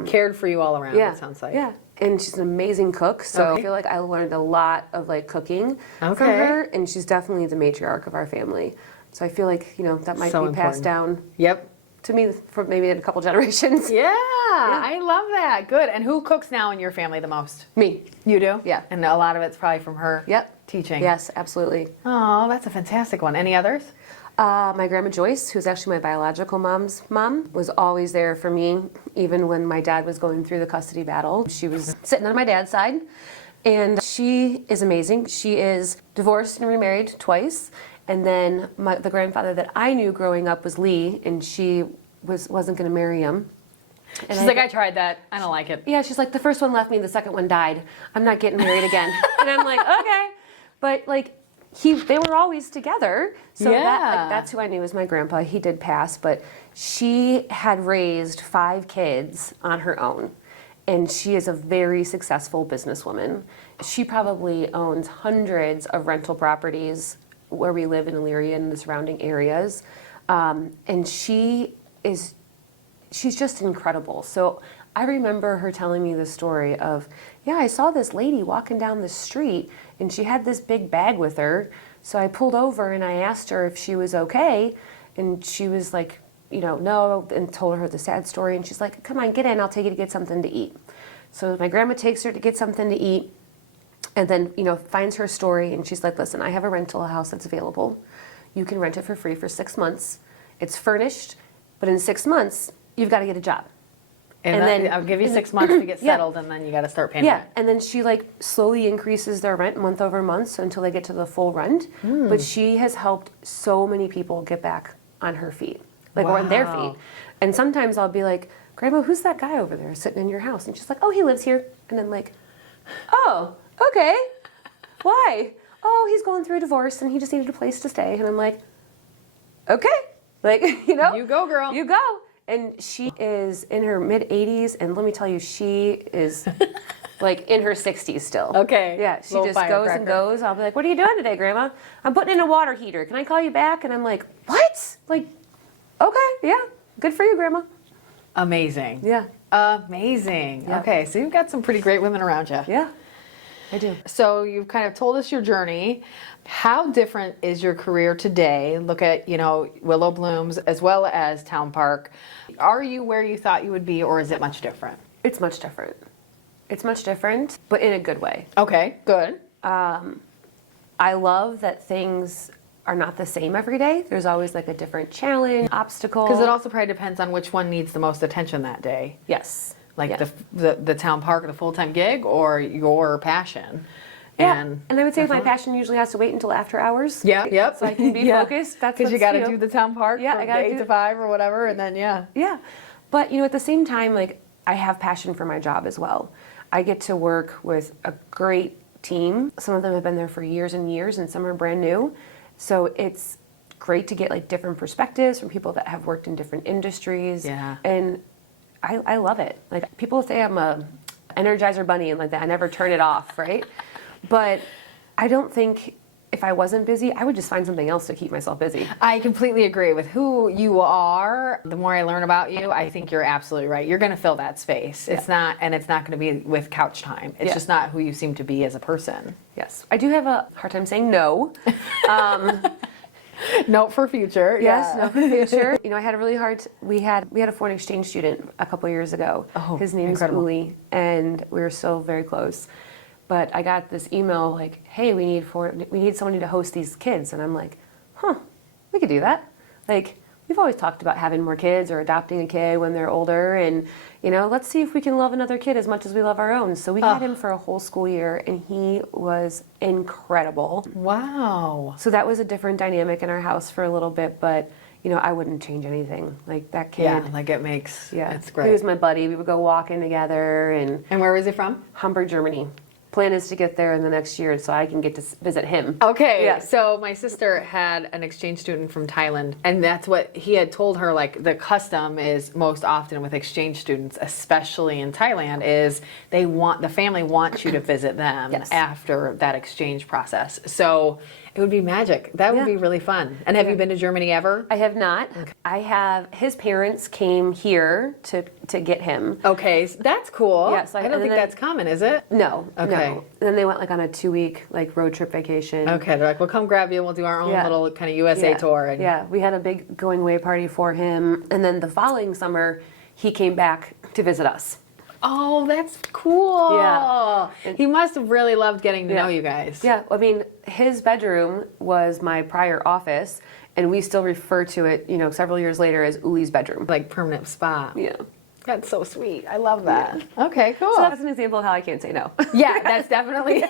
Cared for you all around, it sounds like. Yeah. And she's an amazing cook, so I feel like I learned a lot of like cooking from her, and she's definitely the matriarch of our family. So I feel like, that might be passed down to me for maybe in a couple generations. Yeah, I love that. Good. And who cooks now in your family the most? Me. You do? Yeah. And a lot of it's probably from her teaching. Yes, absolutely. Oh, that's a fantastic one. Any others? My grandma Joyce, who's actually my biological mom's mom, was always there for me, even when my dad was going through the custody battle. She was sitting on my dad's side, and she is amazing. She is divorced and remarried twice, And then the grandfather that I knew growing up was Lee, and she wasn't going to marry him. And she's like, I tried that. I don't like it. Yeah, she's like, the first one left me, the second one died. I'm not getting married again. And I'm like, okay. But like, they were always together. So that's who I knew was my grandpa. He did pass, but she had raised 5 kids on her own. And she is a very successful businesswoman. She probably owns hundreds of rental properties where we live in Elyria and the surrounding areas. And she's just incredible. So I remember her telling me the story of, I saw this lady walking down the street and she had this big bag with her. So I pulled over and I asked her if she was okay. And she was like, no, and told her the sad story. And she's like, come on, get in, I'll take you to get something to eat. So my grandma takes her to get something to eat and then, finds her story. And she's like, listen, I have a rental house that's available. You can rent it for free for 6 months. It's furnished, but in 6 months, you've got to get a job. And then I'll give you 6 months to get settled, and then you got to start paying rent. And then she slowly increases their rent month over month until they get to the full rent. But she has helped so many people get back on her feet, or on their feet. And sometimes I'll be like, Grandma, who's that guy over there sitting in your house? And she's like, oh, he lives here. And I'm like, oh, okay. Why? Oh, he's going through a divorce and he just needed a place to stay. And I'm like, okay. You go, girl. You go. And she is in her mid-80s, and let me tell you, she is in her 60s still. Okay. Yeah, she just goes and goes. I'll be like, what are you doing today, Grandma? I'm putting in a water heater. Can I call you back? And I'm like, what? Okay, yeah. Good for you, Grandma. Amazing. Yeah. Amazing. Yeah. Okay, so you've got some pretty great women around you. Yeah, I do. So you've kind of told us your journey. How different is your career today? Look at, Willow Blooms as well as Town Park. Are you where you thought you would be, or is it much different? It's much different. It's much different, but in a good way. Okay, good. I love that things are not the same every day. There's always a different challenge, obstacle. Because it also probably depends on which one needs the most attention that day. Yes. The Town Park, the full-time gig, or your passion. Yeah, and I would say my passion usually has to wait until after hours. Yeah, yep. So I can be focused. That's because you got to do the Town Park from 8 to 5 or whatever, and then Yeah, but at the same time, I have passion for my job as well. I get to work with a great team. Some of them have been there for years and years, and some are brand new. So it's great to get different perspectives from people that have worked in different industries. Yeah, and I love it. People say I'm a Energizer bunny and that. I never turn it off, right? But I don't think if I wasn't busy, I would just find something else to keep myself busy. I completely agree with who you are. The more I learn about you, I think you're absolutely right. You're going to fill that space. It's not going to be with couch time. It's just not who you seem to be as a person. Yes. I do have a hard time saying no. Note for future. Yes, note for future. I had a really hard. We had a foreign exchange student a couple years ago. Oh, his name's Uli, and we were still very close. But I got this email hey, we need somebody to host these kids, and I'm like, we could do that. We've always talked about having more kids or adopting a kid when they're older, and let's see if we can love another kid as much as we love our own. So we had him for a whole school year, and he was incredible. Wow. So that was a different dynamic in our house for a little bit, but I wouldn't change anything. That kid. Yeah, it makes. Yeah, it's great. He was my buddy. We would go walking together, and where was he from? Hamburg, Germany. Plan is to get there in the next year so I can get to visit him. Okay, yeah. So my sister had an exchange student from Thailand, and that's what he had told her, the custom is most often with exchange students, especially in Thailand, is the family wants you to visit them after that exchange process. So it would be magic. That would be really fun. And have you been to Germany ever? I have not. Okay. His parents came here to get him. Okay, so that's cool. Yeah, so I don't think that's common, is it? No. Okay. No. And then they went on a 2-week road trip vacation. Okay, they're like, we'll come grab you and we'll do our own little kind of USA tour. And yeah, we had a big going away party for him. And then the following summer, he came back to visit us. Oh, that's cool. Yeah. He must have really loved getting to know you guys. Yeah. His bedroom was my prior office, and we still refer to it, several years later as Uli's bedroom. Permanent spa. Yeah. That's so sweet. I love that. Yeah. Okay, cool. So that's an example of how I can't say no. Yeah, that's definitely...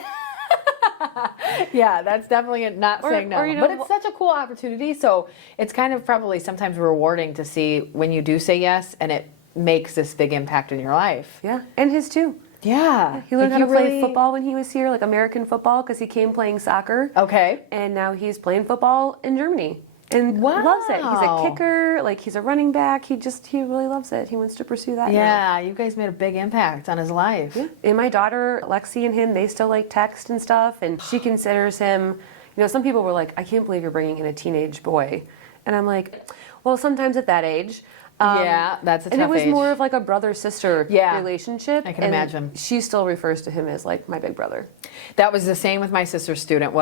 Yeah, that's definitely not saying no. or, But it's such a cool opportunity. So it's kind of probably sometimes rewarding to see when you do say yes and it makes this big impact in your life. Yeah, and his too. Yeah. He learned Like, how to play football when he was here, like American football, because he came playing soccer. Okay. And now he's playing football in Germany. And Wow. loves it. He's a kicker, like he's a running back. He really loves it. He wants to pursue that now. Yeah, you guys made a big impact on his life. Yeah. And my daughter, Lexi, and him, they still like text and stuff. And she considers him, some people were like, I can't believe you're bringing in a teenage boy. And I'm like, well, sometimes at that age. Yeah, that's a tough age. And it was more of like a brother-sister relationship. I can imagine. She still refers to him as like my big brother. That was the same with my sister's student.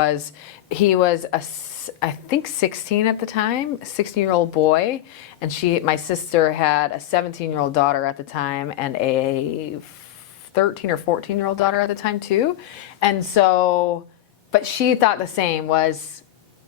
He was I think 16 at the time, 16-year-old boy, and my sister had a 17-year-old daughter at the time and a 13 or 14-year-old daughter at the time too. And so, but she thought the same was,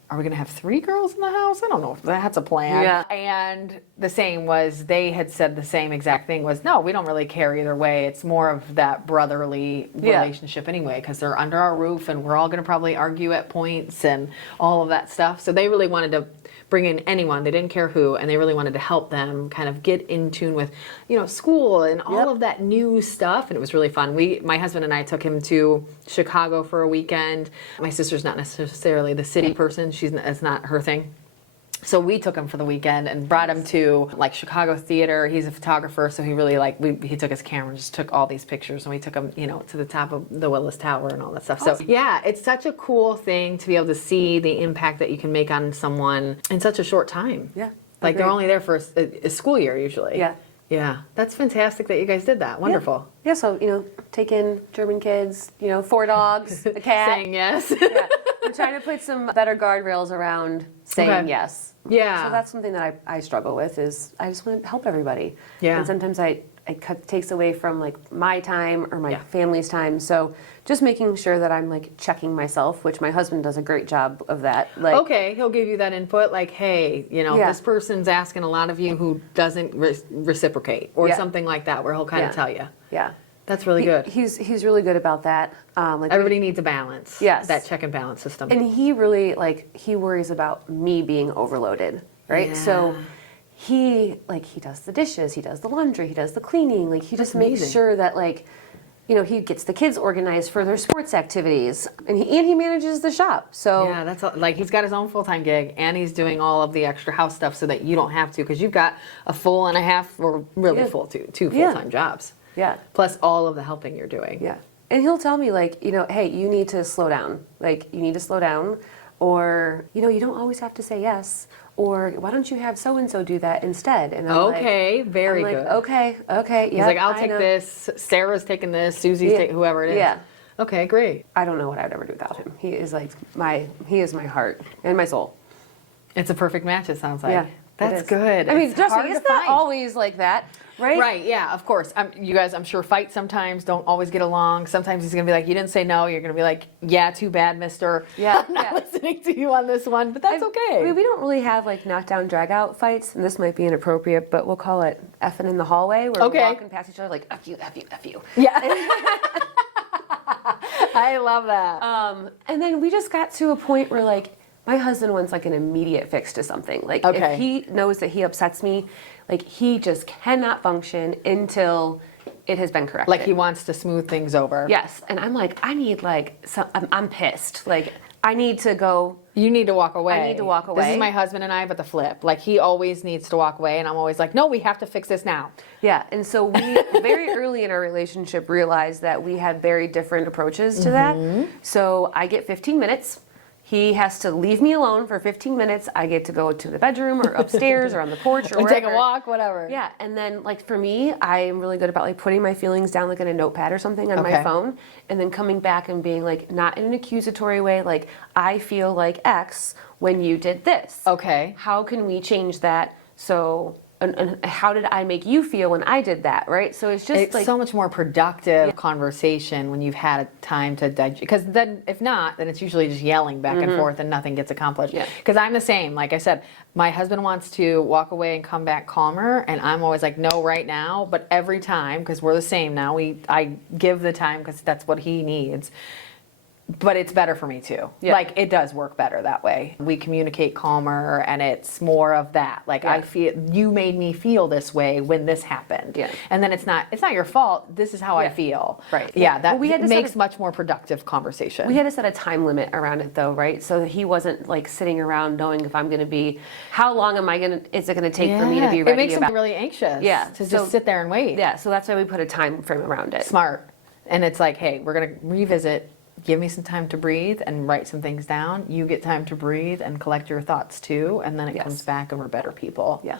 are we going to have 3 girls in the house? I don't know if that's a plan. Yeah. And the same was, they had said the same exact thing was, no, we don't really care either way. It's more of that brotherly relationship anyway, because they're under our roof and we're all going to probably argue at points and all of that stuff. So they really wanted to bring in anyone. They didn't care who, and they really wanted to help them kind of get in tune with, school and all of that new stuff. And it was really fun. My husband and I took him to Chicago for a weekend. My sister's not necessarily the city person. It's not her thing. So we took him for the weekend and brought him to like Chicago theater. He's a photographer, so he really he took his camera and just took all these pictures, and we took him, to the top of the Willis Tower and all that stuff. Awesome. So yeah, it's such a cool thing to be able to see the impact that you can make on someone in such a short time. Yeah. Like they're only there for a school year usually. Yeah. Yeah. That's fantastic that you guys did that. Wonderful. Yeah, so, take in German kids, 4 dogs, a cat. Saying yes. Yeah. I'm trying to put some better guardrails around saying yes. Yeah. So that's something that I struggle with is I just want to help everybody. Yeah. And sometimes it takes away from like my time or my family's time. So just making sure that I'm like checking myself, which my husband does a great job of that. Like, okay, he'll give you that input like, hey, this person's asking a lot of you who doesn't reciprocate or something like that, where he'll kind of tell you. Yeah. That's really good. He's really good about that. Everybody needs a balance. Yes. That check and balance system. And he really he worries about me being overloaded, right? Yeah. So he does the dishes, he does the laundry, he does the cleaning, he just makes sure that he gets the kids organized for their sports activities, and he manages the shop. So yeah, that's he's got his own full-time gig, and he's doing all of the extra house stuff so that you don't have to, because you've got a full and a half, or really two full-time jobs. Yeah. Plus all of the helping you're doing. Yeah. And he'll tell me hey, you need to slow down. You need to slow down, or you don't always have to say yes. Or why don't you have so-and-so do that instead? And I'm very good. Okay, yeah. He's like, I'll take this. Sarah's taking this. Susie's taking whoever it is. Yeah. Okay, great. I don't know what I'd ever do without him. He is he is my heart and my soul. It's a perfect match, it sounds like. Yeah. That's good. I mean, it's trust me, it's not always like that, right? Right, yeah, of course. You guys, I'm sure, fight sometimes, don't always get along. Sometimes he's going to be like, you didn't say no. You're going to be like, yeah, too bad, mister. Yeah, I'm not listening to you on this one, but that's okay. I mean, we don't really have knockdown, drag-out fights, and this might be inappropriate, but we'll call it effing in the hallway, where we're walking past each other like, F you, F you, F you. Yeah. I love that. And then we just got to a point where my husband wants an immediate fix to something. If he knows that he upsets me, he just cannot function until it has been corrected. He wants to smooth things over. Yes, and I'm I need I'm pissed. I need to go. You need to walk away. I need to walk away. This is my husband and I, but the flip. He always needs to walk away, and I'm always like, no, we have to fix this now. Yeah, and so we very early in our relationship realized that we had very different approaches to that. So I get 15 minutes. He has to leave me alone for 15 minutes. I get to go to the bedroom or upstairs or on the porch or wherever. Take a walk, whatever. Yeah, and then for me, I am really good about putting my feelings down in a notepad or something on my phone, and then coming back and being not in an accusatory way, I feel like X when you did this. Okay. How can we change that? So and how did I make you feel when I did that, right? So it's just it's so much more productive conversation when you've had time to digest. Because then, if not, then it's usually just yelling back and forth and nothing gets accomplished. Because I'm the same. Like I said, my husband wants to walk away and come back calmer, and I'm always like, no, right now. But every time, because we're the same now, I give the time because that's what he needs. but it's better for me too. Yeah. Like it does work better that way. We communicate calmer and it's more of that. Like I feel you made me feel this way when this happened. Yeah. And then it's not your fault. This is how I feel. Right. Yeah, that we had to makes much more productive conversation. We had to set a time limit around it though, right? So that he wasn't like sitting around knowing if I'm going to be, how long is it going to take for me to be ready? It makes him really anxious. Yeah. To just sit there and wait. Yeah. So that's why we put a time frame around it. Smart. And it's like, hey, we're going to revisit. Give me some time to breathe and write some things down. You get time to breathe and collect your thoughts too. And then it comes back and we're better people. Yeah.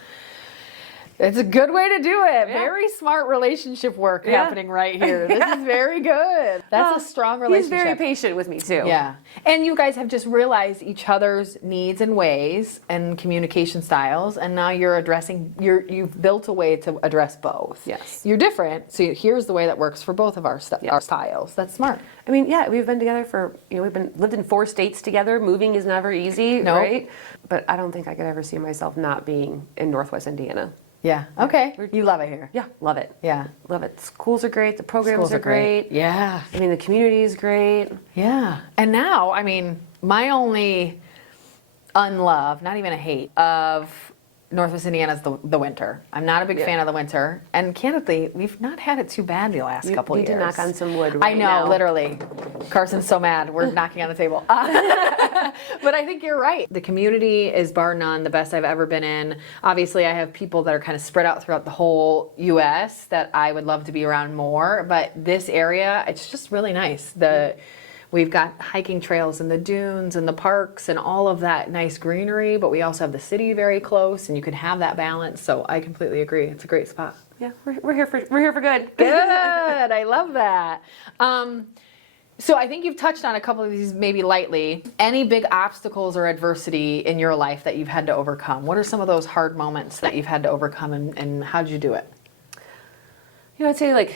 It's a good way to do it. Yeah. Very smart relationship work happening right here. This is very good. That's a strong relationship. He's very patient with me too. Yeah. And you guys have just realized each other's needs and ways and communication styles. And now you've built a way to address both. Yes. You're different. So here's the way that works for both of our styles. That's smart. I mean, yeah, we've been together for, lived in 4 states together. Moving is never easy, right? But I don't think I could ever see myself not being in Northwest Indiana. Yeah. Okay. You love it here. Yeah. Love it. Yeah. Love it. Schools are great. The programs are great. Yeah. I mean, the community is great. Yeah. And now, I mean, my only unlove, not even a hate, of Northwest Indiana is the winter. I'm not a big fan of the winter. And candidly, we've not had it too bad the last couple of years. You need to knock on some wood I know, now. literally. Carson's so mad. We're knocking on the table. But I think you're right. The community is bar none the best I've ever been in. Obviously, I have people that are kind of spread out throughout the whole U.S. that I would love to be around more. But this area, it's just really nice. We've got hiking trails and the dunes and the parks and all of that nice greenery, but we also have the city very close, and you can have that balance. So I completely agree. It's a great spot. Yeah, we're here for good. Good. I love that. So I think you've touched on a couple of these maybe lightly. Any big obstacles or adversity in your life that you've had to overcome? What are some of those hard moments that you've had to overcome, and how did you do it? I'd say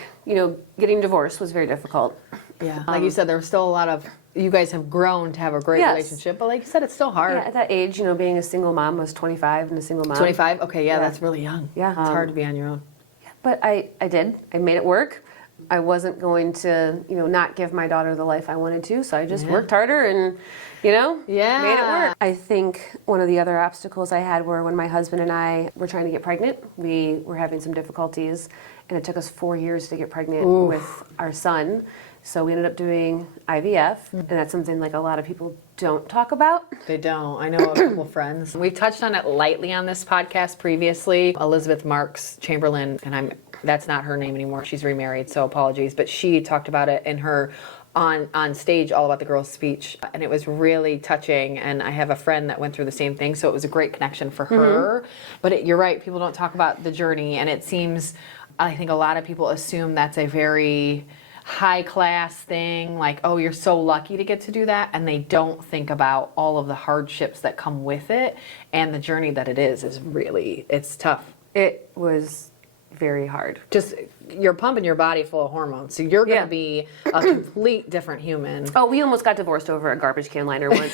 getting divorced was very difficult. Yeah. Like you said, there was still a lot of, you guys have grown to have a great relationship, but like you said, it's still hard. Yeah, at that age, being a single mom, I was 25 and a single mom. 25? Okay, yeah, that's really young. Yeah. It's hard to be on your own. Yeah, but I did. I made it work. I wasn't going to, not give my daughter the life I wanted to, so I just worked harder and, made it work. I think one of the other obstacles I had were when my husband and I were trying to get pregnant. We were having some difficulties, and it took us 4 years to get pregnant with our son. So we ended up doing IVF, and that's something like a lot of people don't talk about. They don't. I know a couple friends. We've touched on it lightly on this podcast previously. Elizabeth Marks Chamberlain, and that's not her name anymore. She's remarried, so apologies. But she talked about it in her on stage, All About the Girls speech, and it was really touching. And I have a friend that went through the same thing, so it was a great connection for her. But you're right, people don't talk about the journey, and it seems, I think a lot of people assume that's a very high class thing, like, oh, you're so lucky to get to do that, and they don't think about all of the hardships that come with it, and the journey that it is really, it's tough. It was very hard. Just, you're pumping your body full of hormones, so you're going to be a complete different human. Oh, we almost got divorced over a garbage can liner once.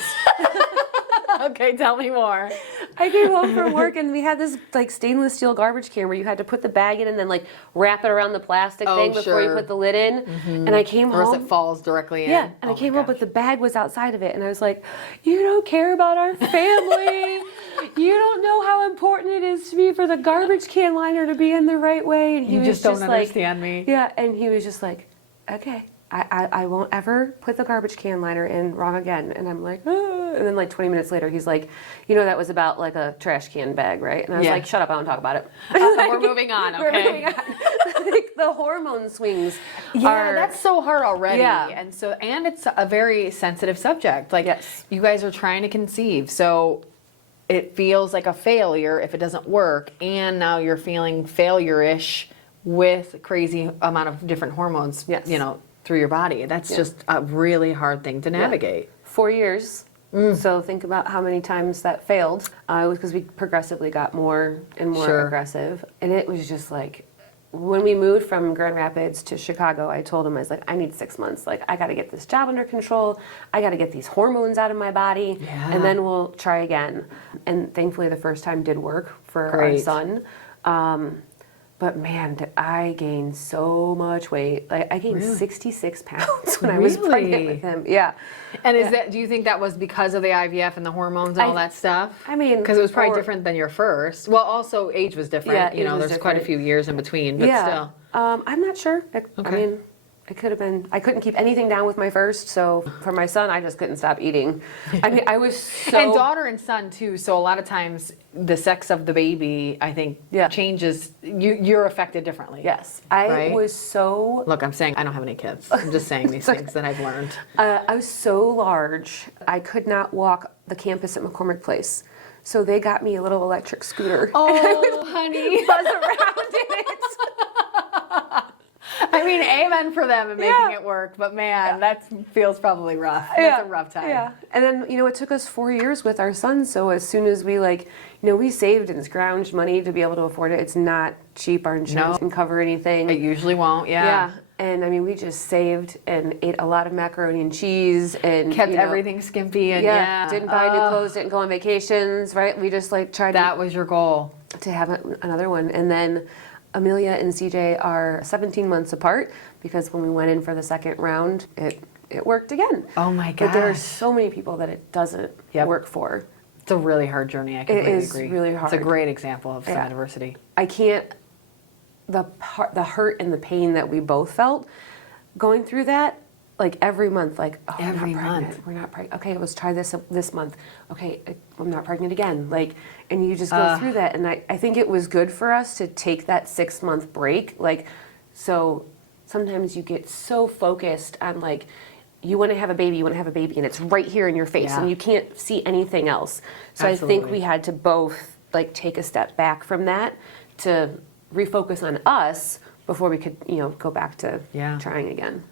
Okay, tell me more. I came home from work and we had this stainless steel garbage can where you had to put the bag in and then wrap it around the plastic thing before you put the lid in. And I came home. Or else it falls directly in. Yeah, and I came home, but the bag was outside of it, and I was like, "You don't care about our family. You don't know how important it is to me for the garbage can liner to be in the right way." And he You was just don't understand me. Yeah, and he was just like, "Okay. I won't ever put the garbage can liner in wrong again." And I'm like, ah. And then 20 minutes later, he's like, that was about a trash can bag, right? And I was like, shut up, I don't talk about it. We're moving on, okay? We're moving on. The hormone swings that's so hard already. Yeah. And it's a very sensitive subject. You guys are trying to conceive, so it feels like a failure if it doesn't work, and now you're feeling failure-ish with crazy amount of different hormones, through your body. That's just a really hard thing to navigate. 4 years. So think about how many times that failed. It was because we progressively got more and more aggressive. And it was just when we moved from Grand Rapids to Chicago, I told him, I was like, I need 6 months. I got to get this job under control. I got to get these hormones out of my body. Yeah. And then we'll try again. And thankfully the first time did work for our son. But man, did I gain so much weight. Like I gained 66 pounds when I was pregnant with him. Yeah. And is that, do you think that was because of the IVF and the hormones and all that stuff? I mean, because it was probably different than your first. Well, also age was different. Yeah, you know, there's quite a few years in between, but still. I'm not sure. I mean, it could have been. I couldn't keep anything down with my first, so for my son, I just couldn't stop eating. I mean, I was so. And daughter and son too. So a lot of times, the sex of the baby, I think, changes. You're affected differently. Yes, I was so. Look, I'm saying I don't have any kids. I'm just saying these things that I've learned. I was so large, I could not walk the campus at McCormick Place. So they got me a little electric scooter. Oh, honey. Buzz around in it. I mean, amen for them and making it work, but man, that feels probably rough. That's a rough time. Yeah. And then, it took us 4 years with our son, so as soon as we we saved and scrounged money to be able to afford it. It's not cheap. Our insurance can cover anything. It usually won't, Yeah. And I mean, we just saved and ate a lot of macaroni and cheese and kept everything skimpy and didn't buy new clothes, didn't go on vacations, right? We just tried That was your goal. To have another one. And then Amelia and CJ are 17 months apart because when we went in for the second round, it worked again. Oh my gosh. But there are so many people that it doesn't work for. It's a really hard journey. I completely agree. It is really hard. It's a great example of some adversity. I can't. The hurt and the pain that we both felt going through that, every month, every month. We're not pregnant. Okay, let's try this month. Okay, I'm not pregnant again. And you just go through that. And I think it was good for us to take that 6-month break. So sometimes you get so focused on you want to have a baby, and it's right here in your face, and you can't see anything else. So Absolutely. I think we had to both take a step back from that to refocus on us before we could, go back to trying again.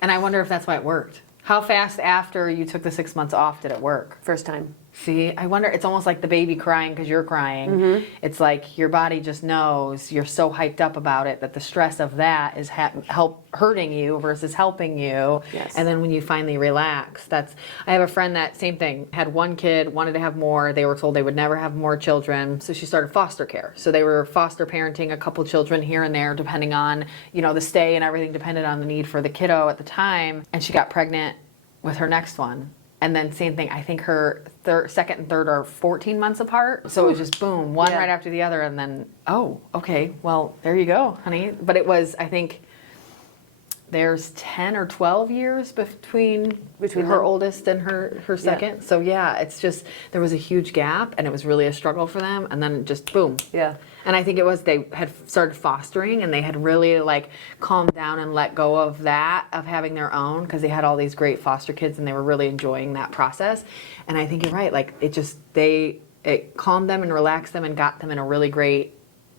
And I wonder if that's why it worked. How fast after you took the 6 months off did it work? First time. See, I wonder, it's almost like the baby crying because you're crying. Mm-hmm. It's like your body just knows you're so hyped up about it that the stress of that is hurting you versus helping you. Yes. And then when you finally relax, I have a friend that same thing, had one kid, wanted to have more. They were told they would never have more children. So she started foster care. So they were foster parenting a couple children here and there, depending on, the stay and everything depended on the need for the kiddo at the time. And she got pregnant with her next one. And then same thing, I think her second and third are 14 months apart. So it was just boom, one right after the other. And then, okay, well, there you go, honey. But it was, I think, there's 10 or 12 years between her oldest and her second. So it's just, there was a huge gap and it was really a struggle for them. And then just boom. Yeah. And I think it was they had started fostering and they had really calmed down and let go of that, of having their own, because they had all these great foster kids and they were really enjoying that process. And I think you're right. It calmed them and relaxed them and got them in a really great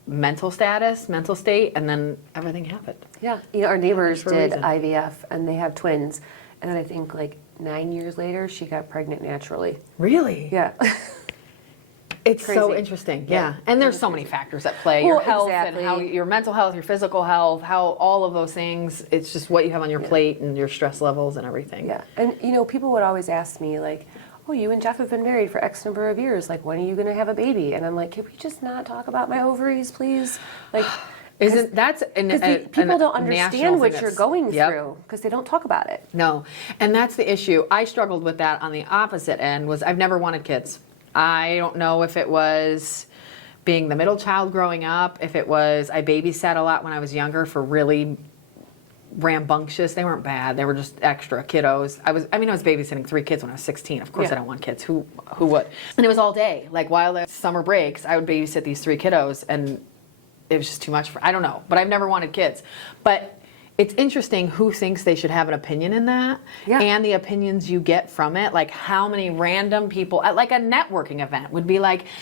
mental state, and then everything happened. Yeah. Our neighbors did IVF and they have twins. And then I think 9 years later, she got pregnant naturally. Really? Yeah. It's crazy. So interesting, yeah. And there's so many factors at play. Your health and how your mental health, your physical health, how all of those things, it's just what you have on your plate and your stress levels and everything. Yeah. And, people would always ask me, oh, you and Jeff have been married for X number of years. When are you going to have a baby? And I'm like, can we just not talk about my ovaries, please? Isn't that's people don't understand what you're going through because they don't talk about it. No. And that's the issue. I struggled with that on the opposite end was I've never wanted kids. I don't know if it was being the middle child growing up, if it was I babysat a lot when I was younger for really rambunctious. They weren't bad. They were just extra kiddos. I was babysitting 3 kids when I was 16. Of course I don't want kids. Who would? And it was all day. While the summer breaks, I would babysit these 3 kiddos and it was just too much I don't know. But I've never wanted kids. But it's interesting who thinks they should have an opinion in that and the opinions you get from it. How many random people at a networking event would be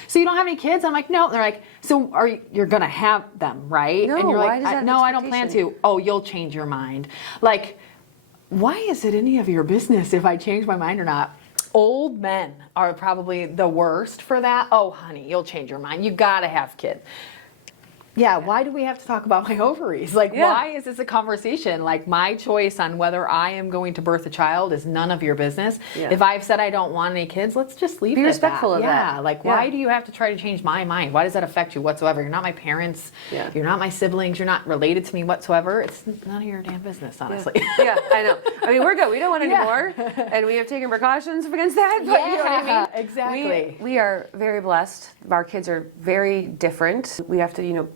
so you don't have any kids? I'm like, no. And they're like, so you're going to have them, right? No, and you're why does that no, I don't plan to. Oh, you'll change your mind. Why is it any of your business if I change my mind or not? Old men are probably the worst for that. Oh, honey, you'll change your mind. You got to have kids. Yeah, why do we have to talk about my ovaries? Like, why is this a conversation? Like, my choice on whether I am going to birth a child is none of your business. Yeah. If I've said I don't want any kids, let's just leave it Be at respectful that. of that. Yeah, like, why do you have to try to change my mind? Why does that affect you whatsoever? You're not my parents. Yeah. You're not my siblings. You're not related to me whatsoever. It's none of your damn business, honestly. Yeah, I know. I mean, we're good. We don't want any more, and we have taken precautions against that. But you know what I mean? Exactly. We are very blessed. Our kids are very different. We have to,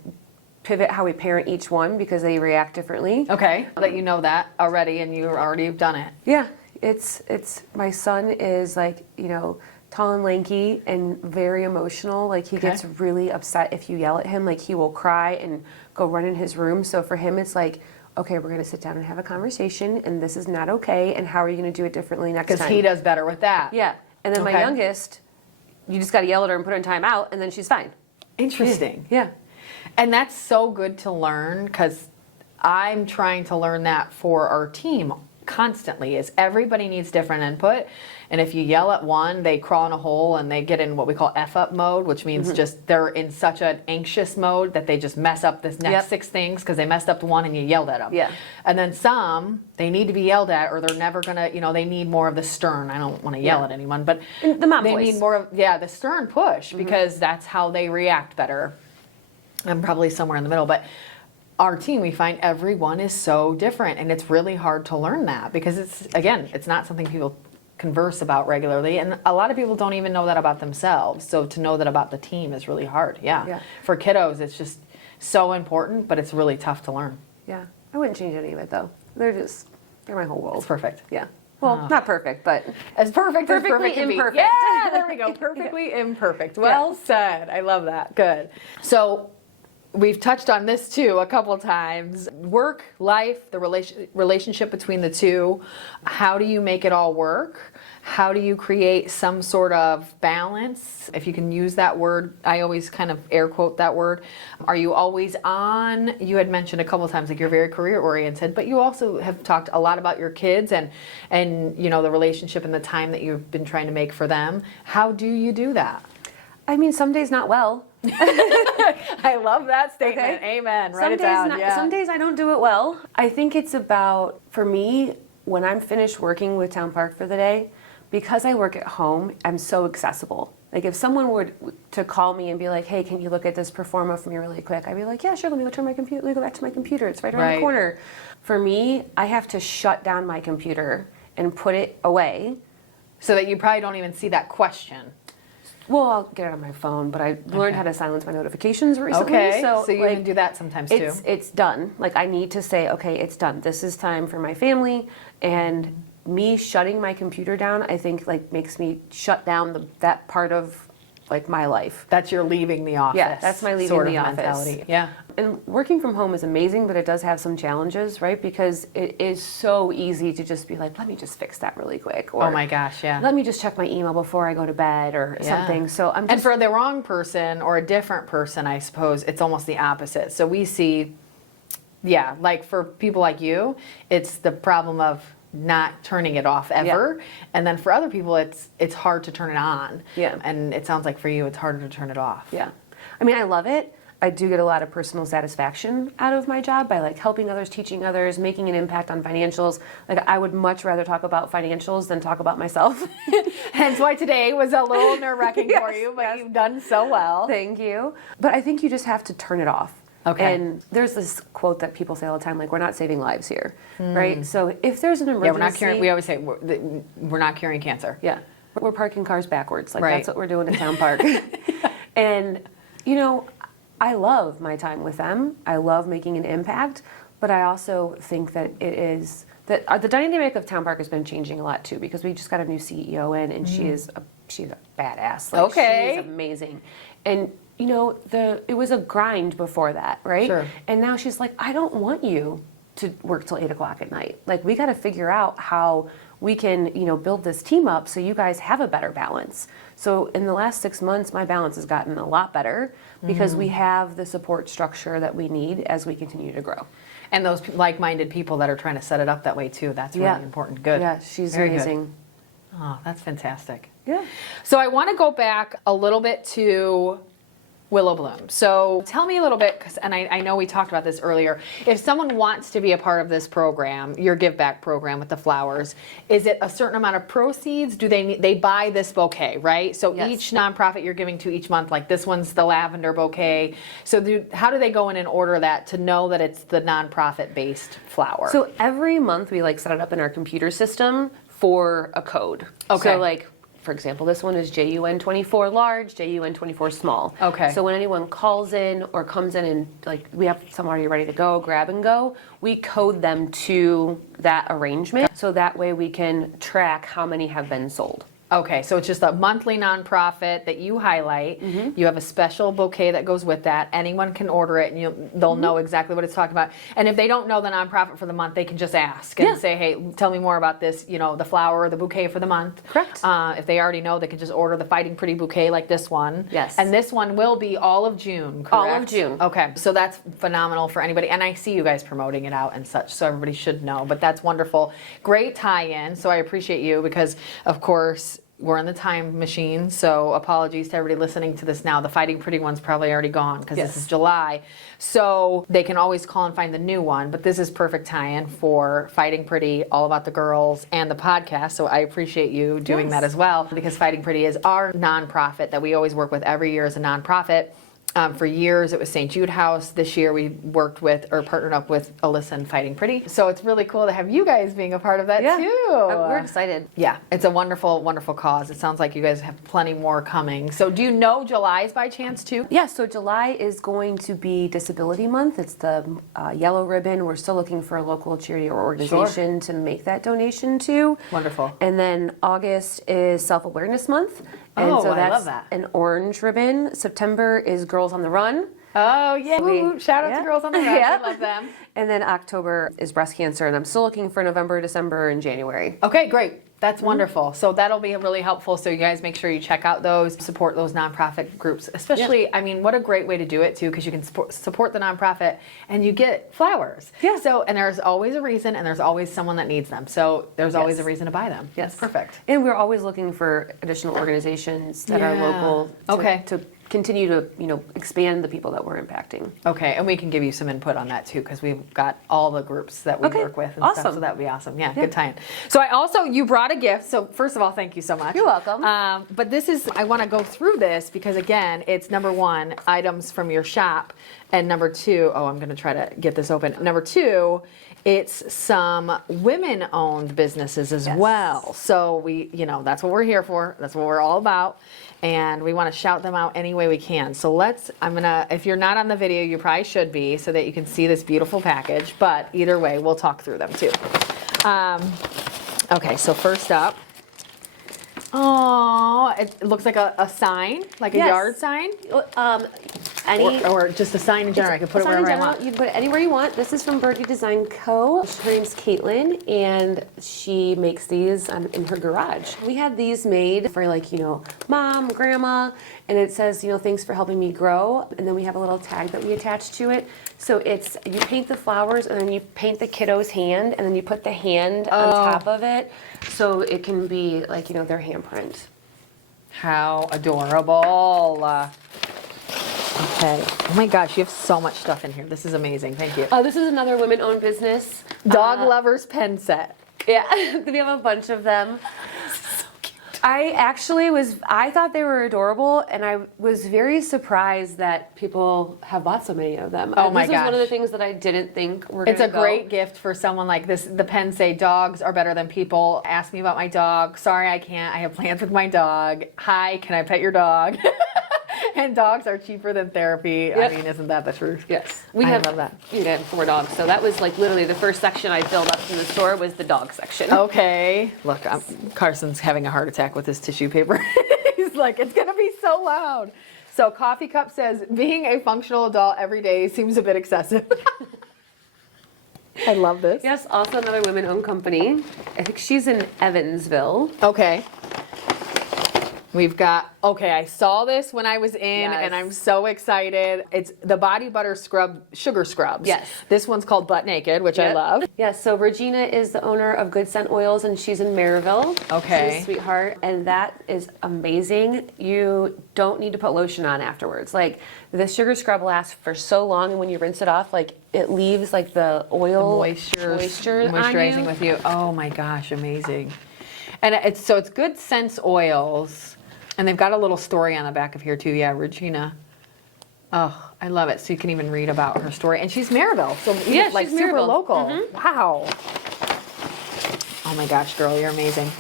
pivot how we parent each one because they react differently. Okay, that you know that already, and you already have done it. Yeah, it's my son is like, tall and lanky and very emotional. Like he gets really upset if you yell at him. Like he will cry and go run in his room. So for him, it's like, okay, we're going to sit down and have a conversation, and this is not okay. And how are you going to do it differently next time? Because he does better with that. Yeah, and then my youngest, you just got to yell at her and put her in timeout, and then she's fine. Interesting. Yeah. And that's so good to learn, because I'm trying to learn that for our team constantly, is everybody needs different input. And if you yell at one, they crawl in a hole and they get in what we call F-up mode, which means just they're in such an anxious mode that they just mess up this next 6 things because they messed up one and you yelled at them. Yeah. And then some, they need to be yelled at, or they're never going to, they need more of the stern. I don't want to yell at anyone, but the mom they voice. need more of, the stern push, because that's how they react better. I'm probably somewhere in the middle, but our team, we find everyone is so different, and it's really hard to learn that, because it's not something people converse about regularly, and a lot of people don't even know that about themselves. So to know that about the team is really hard. Yeah. For kiddos, it's just so important, but it's really tough to learn. Yeah, I wouldn't change any of it though. They're my whole world. It's perfect. Yeah. Well, not perfect, but as perfect perfectly as perfect can be. imperfect. Yeah, there we go. Perfectly imperfect. Well said. I love that. Good. So we've touched on this too a couple of times. Work, life, the relationship between the two. How do you make it all work? How do you create some sort of balance? If you can use that word, I always kind of air quote that word. Are you always on? You had mentioned a couple of times like you're very career oriented, but you also have talked a lot about your kids and the relationship and the time that you've been trying to make for them. How do you do that? I mean, some days not well. I love that statement. Okay. Amen. Write it down. Some days I don't do it well. I think it's about, for me, when I'm finished working with Town Park for the day, because I work at home, I'm so accessible. Like if someone were to call me and be like, hey, can you look at this performa for me really quick? I'd be like, yeah, sure, let me go back to my computer. It's right around the corner. For me, I have to shut down my computer and put it away. So that you probably don't even see that question. Well, I'll get it on my phone, but I learned how to silence my notifications recently. Okay, so you even do that sometimes too. It's done. Like I need to say, okay, it's done. This is time for my family, and me shutting my computer down, I think makes me shut down that part of my life. That's your leaving the office. Yeah, that's my leaving the office mentality. Yeah. And working from home is amazing, but it does have some challenges, right? Because it is so easy to just be like, let me just fix that really quick. Or, oh my gosh, yeah. Let me just check my email before I go to bed or something. So and for the wrong person or a different person, I suppose, it's almost the opposite. So we see, like for people like you, it's the problem of not turning it off ever, and then for other people it's hard to turn it on, and it sounds like for you it's harder to turn it off. I mean, I love it. I do get a lot of personal satisfaction out of my job by helping others, teaching others, making an impact on financials. I would much rather talk about financials than talk about myself. Hence why today was a little nerve-wracking for you, but you've done so well. Thank you. But I think you just have to turn it off. Okay. And there's this quote that people say all the time, we're not saving lives here, right? So if there's an emergency... Yeah, we're not curing, we always say we're not curing cancer. Yeah. We're parking cars backwards. Right. That's what we're doing at Town Park. And, I love my time with them. I love making an impact, but I also think that the dynamic of Town Park has been changing a lot too, because we just got a new CEO in, and she's a badass. Okay. She's amazing. And it was a grind before that, right? Sure. And now she's like, I don't want you to work till 8 o'clock at night. We got to figure out how we can, build this team up so you guys have a better balance. So in the last 6 months, my balance has gotten a lot better because we have the support structure that we need as we continue to grow. And those like-minded people that are trying to set it up that way too. That's really important. Good. Yeah, she's Very amazing. Good. Oh, that's fantastic. Yeah. So I want to go back a little bit to Willow Blooms. So tell me a little bit, and I know we talked about this earlier. If someone wants to be a part of this program, your give back program with the flowers, is it a certain amount of proceeds? Do they buy this bouquet, right? So Yes. each nonprofit you're giving to each month, like this one's the lavender bouquet. So how do they go in and order that to know that it's the nonprofit based flower? So every month we like set it up in our computer system for a code. Okay. So like, for example, this one is JUN24 large, JUN24 small. Okay. So when anyone calls in or comes in and like we have some already ready to go, grab and go, we code them to that arrangement. So that way we can track how many have been sold. Okay, so it's just a monthly nonprofit that you highlight. You have a special bouquet that goes with that. Anyone can order it, and they'll know exactly what it's talking about. And if they don't know the nonprofit for the month, they can just ask and say, "Hey, tell me more about this. You know, the flower or the bouquet for the month." Correct. If they already know, they can just order the Fighting Pretty bouquet like this one. Yes. And this one will be all of June. Correct? All of June. Okay, so that's phenomenal for anybody. And I see you guys promoting it out and such, so everybody should know. But that's wonderful. Great tie-in. So I appreciate you because, of course, we're in the time machine, so apologies to everybody listening to this now. The Fighting Pretty one's probably already gone because this is July. So they can always call and find the new one, but this is perfect tie-in for Fighting Pretty, all about the girls, and the podcast. So I appreciate you doing that as well because Fighting Pretty is our nonprofit that we always work with every year as a nonprofit. For years, it was St. Jude House. This year, we worked with or partnered up with Alyssa and Fighting Pretty. So it's really cool to have you guys being a part of that too. We're excited. Yeah, it's a wonderful, wonderful cause. It sounds like you guys have plenty more coming. So do you know July's by chance too? Yeah, so July is going to be Disability Month. It's the yellow ribbon. We're still looking for a local charity or organization to make that donation to. Wonderful. And then August is Self-Awareness Month. And Oh, so I that's love that. an orange ribbon. September is Girls on the Run. Oh, yeah. We- Shout out to Girls on the Run. Yeah. I love them. And then October is breast cancer. And I'm still looking for November, December, and January. Okay, great. That's wonderful. So that'll be really helpful. So you guys make sure you check out those, support those nonprofit groups. Especially, I mean, what a great way to do it too, because you can support the nonprofit and you get flowers. Yeah. So, and there's always a reason and there's always someone that needs them. So there's always a reason to buy them. Yes. That's perfect. And we're always looking for additional organizations that are local to continue to, expand the people that we're impacting. Okay, and we can give you some input on that too, because we've got all the groups that we work with and stuff, so that would be awesome. Yeah, good time. So you brought a gift. So first of all, thank you so much. You're welcome. But I want to go through this because again, it's number one, items from your shop, and number two, I'm going to try to get this open. Number two, it's some women-owned businesses as well. So that's what we're here for. That's what we're all about. And we want to shout them out any way we can. So if you're not on the video, you probably should be so that you can see this beautiful package. But either way, we'll talk through them too. Okay, so first up, it looks like a sign, like a yard sign. Or just a sign in general. I can put it wherever I want. You can put it anywhere you want. This is from Birdie Design Co. Her name's Caitlin, and she makes these in her garage. We had these made for mom, grandma, and it says, thanks for helping me grow. And then we have a little tag that we attach to it. So you paint the flowers, and then you paint the kiddo's hand, and then you put the hand on top of it, so it can be their handprint. How adorable. Okay. Oh my gosh, you have so much stuff in here. This is amazing. Thank you. This is another women-owned business. Dog Lovers pen set. Yeah, we have a bunch of them. So cute. I thought they were adorable, and I was very surprised that people have bought so many of them. Oh my This gosh. was one of the things that I didn't think were going It's to a great gift for someone like this. The pens say, dogs are better than people. Ask me about my dog. Sorry, I can't. I have plans with my dog. Hi, can I pet your dog? And dogs are cheaper than therapy. Yep. I mean, isn't that the truth? Yes. I love that. We had 4 dogs, so that was literally the first section I filled up in the store was the dog section. Okay. Look, Carson's having a heart attack with his tissue paper. He's like, it's going to be so loud. So Coffee Cup says, being a functional adult every day seems a bit excessive. I love this. Yes, also another women-owned company. I think she's in Evansville. Okay. We've got, okay, I saw this when I was in, Yes. and I'm so excited. It's the body butter scrub, sugar scrubs. Yes. This one's called Butt Naked, which I Yep. love. Yes, so Regina is the owner of Good Scent Oils, and she's in Maryville. Okay. She's a sweetheart, and that is amazing. You don't need to put lotion on afterwards. Like, the sugar scrub lasts for so long, and when you rinse it off, like, it leaves, like, the oil Moisturizing on you. with you. Oh my gosh, amazing. And it's Good Sense Oils. And they've got a little story on the back of here too. Yeah, Regina. Oh, I love it. So you can even read about her story. And she's Maryville, so Yeah, like she's super Maryville. local. Wow. Oh my gosh, girl, you're amazing.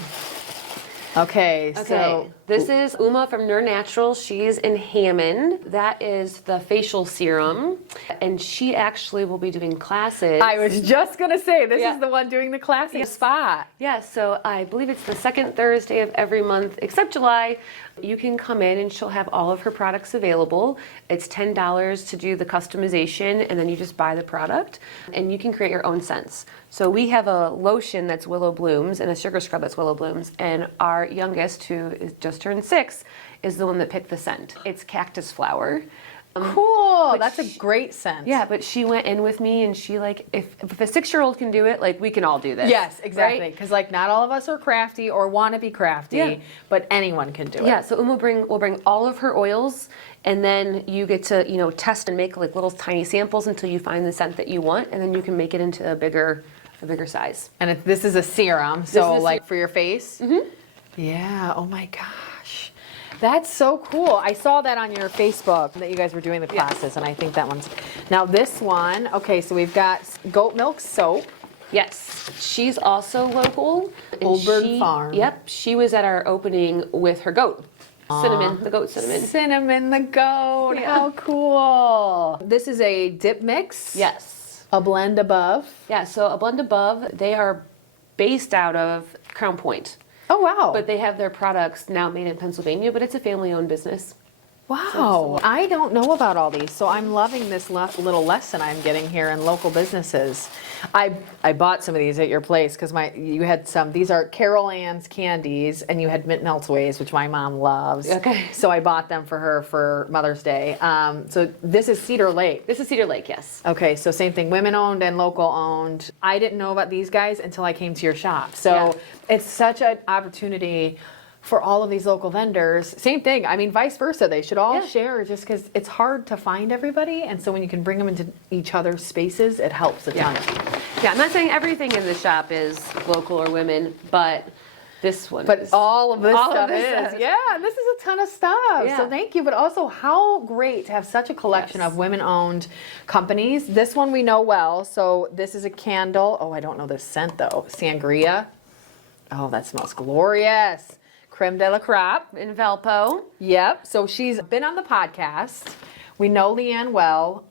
Okay, so this is Uma from Nur Natural. She's in Hammond. That is the facial serum, and she actually will be doing classes. I was just gonna say this Yeah. is the one doing the classic spot. Yeah, so I believe it's the second Thursday of every month except July. You can come in and she'll have all of her products available. It's $10 to do the customization, and then you just buy the product and you can create your own scents. So we have a lotion that's Willow Blooms and a sugar scrub that's Willow Blooms, and our youngest, who is just turned 6, is the one that picked the scent. It's cactus flower. Cool. But That's a great scent. Yeah, but she went in with me and she like, if a 6-year-old can do it, like we can all do this. Yes, exactly. right? Because like not all of us are crafty or want to be crafty, Yeah. but anyone can do it. Yeah, so Uma will bring all of her oils, and then you get to test and make like little tiny samples until you find the scent that you want, and then you can make it into a bigger size. And this is a serum, so is a like for your face. Mm-hmm. Yeah. Oh my gosh, that's so cool. I saw that on your Facebook that you guys were doing the classes, and I think that one's. Now this one. Okay, so we've got goat milk soap. Yes, she's also local. and Old Bird Farm. Yep, she was at our opening with her goat. Cinnamon, the goat cinnamon. Cinnamon the goat. Yeah. How cool. This is a dip mix. Yes. A blend above. Yeah, so a blend above, they are based out of Crown Point. Oh wow. But they have their products now made in Pennsylvania, but it's a family-owned business. Wow, I don't know about all these, so I'm loving this little lesson I'm getting here in local businesses. I bought some of these at your place because you had some. These are Carol Ann's candies, and you had mint meltways, which my mom loves. Okay. So I bought them for her for Mother's Day. So this is Cedar Lake. This is Cedar Lake, yes. Okay, so same thing, women owned and local owned. I didn't know about these guys until I came to your shop. So Yeah. it's such an opportunity for all of these local vendors. Same thing, I mean, vice versa. They should all Yeah. share just because it's hard to find everybody. And so when you can bring them into each other's spaces, it helps a ton. Yeah, I'm not saying everything in the shop is local or women, but this one But is. all of this all of stuff this is. stuff. Yeah, this is a ton of stuff. Yeah. So thank you. But also, how great to have such a collection Yes. of women-owned companies. This one we know well. So this is a candle. Oh, I don't know this scent though. Sangria. Oh, that smells glorious. Creme de la crop. in Valpo. Yep. So she's been on the podcast. We know Leanne well.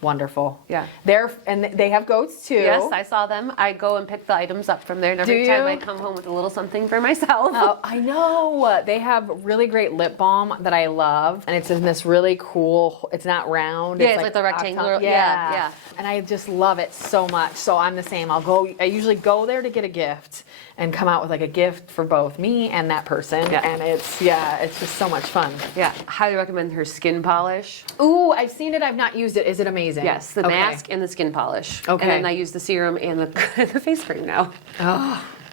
Wonderful. Yeah. They have goats too. Yes, I saw them. I go and pick the items up from there, and every Do time you? I come home with a little something for myself. Oh, I know. They have really great lip balm that I love, and it's in this really cool. It's not round. Yeah, it's like the rectangular- yeah. And I just love it so much. So I'm the same. I usually go there to get a gift and come out with like a gift for both me and that person. Yeah. And it's just so much fun. Yeah, highly recommend her skin polish. Ooh, I've seen it. I've not used it. Is it amazing? Yes, the Okay. mask and the skin polish. Okay. And then I use the serum and the, the face cream now.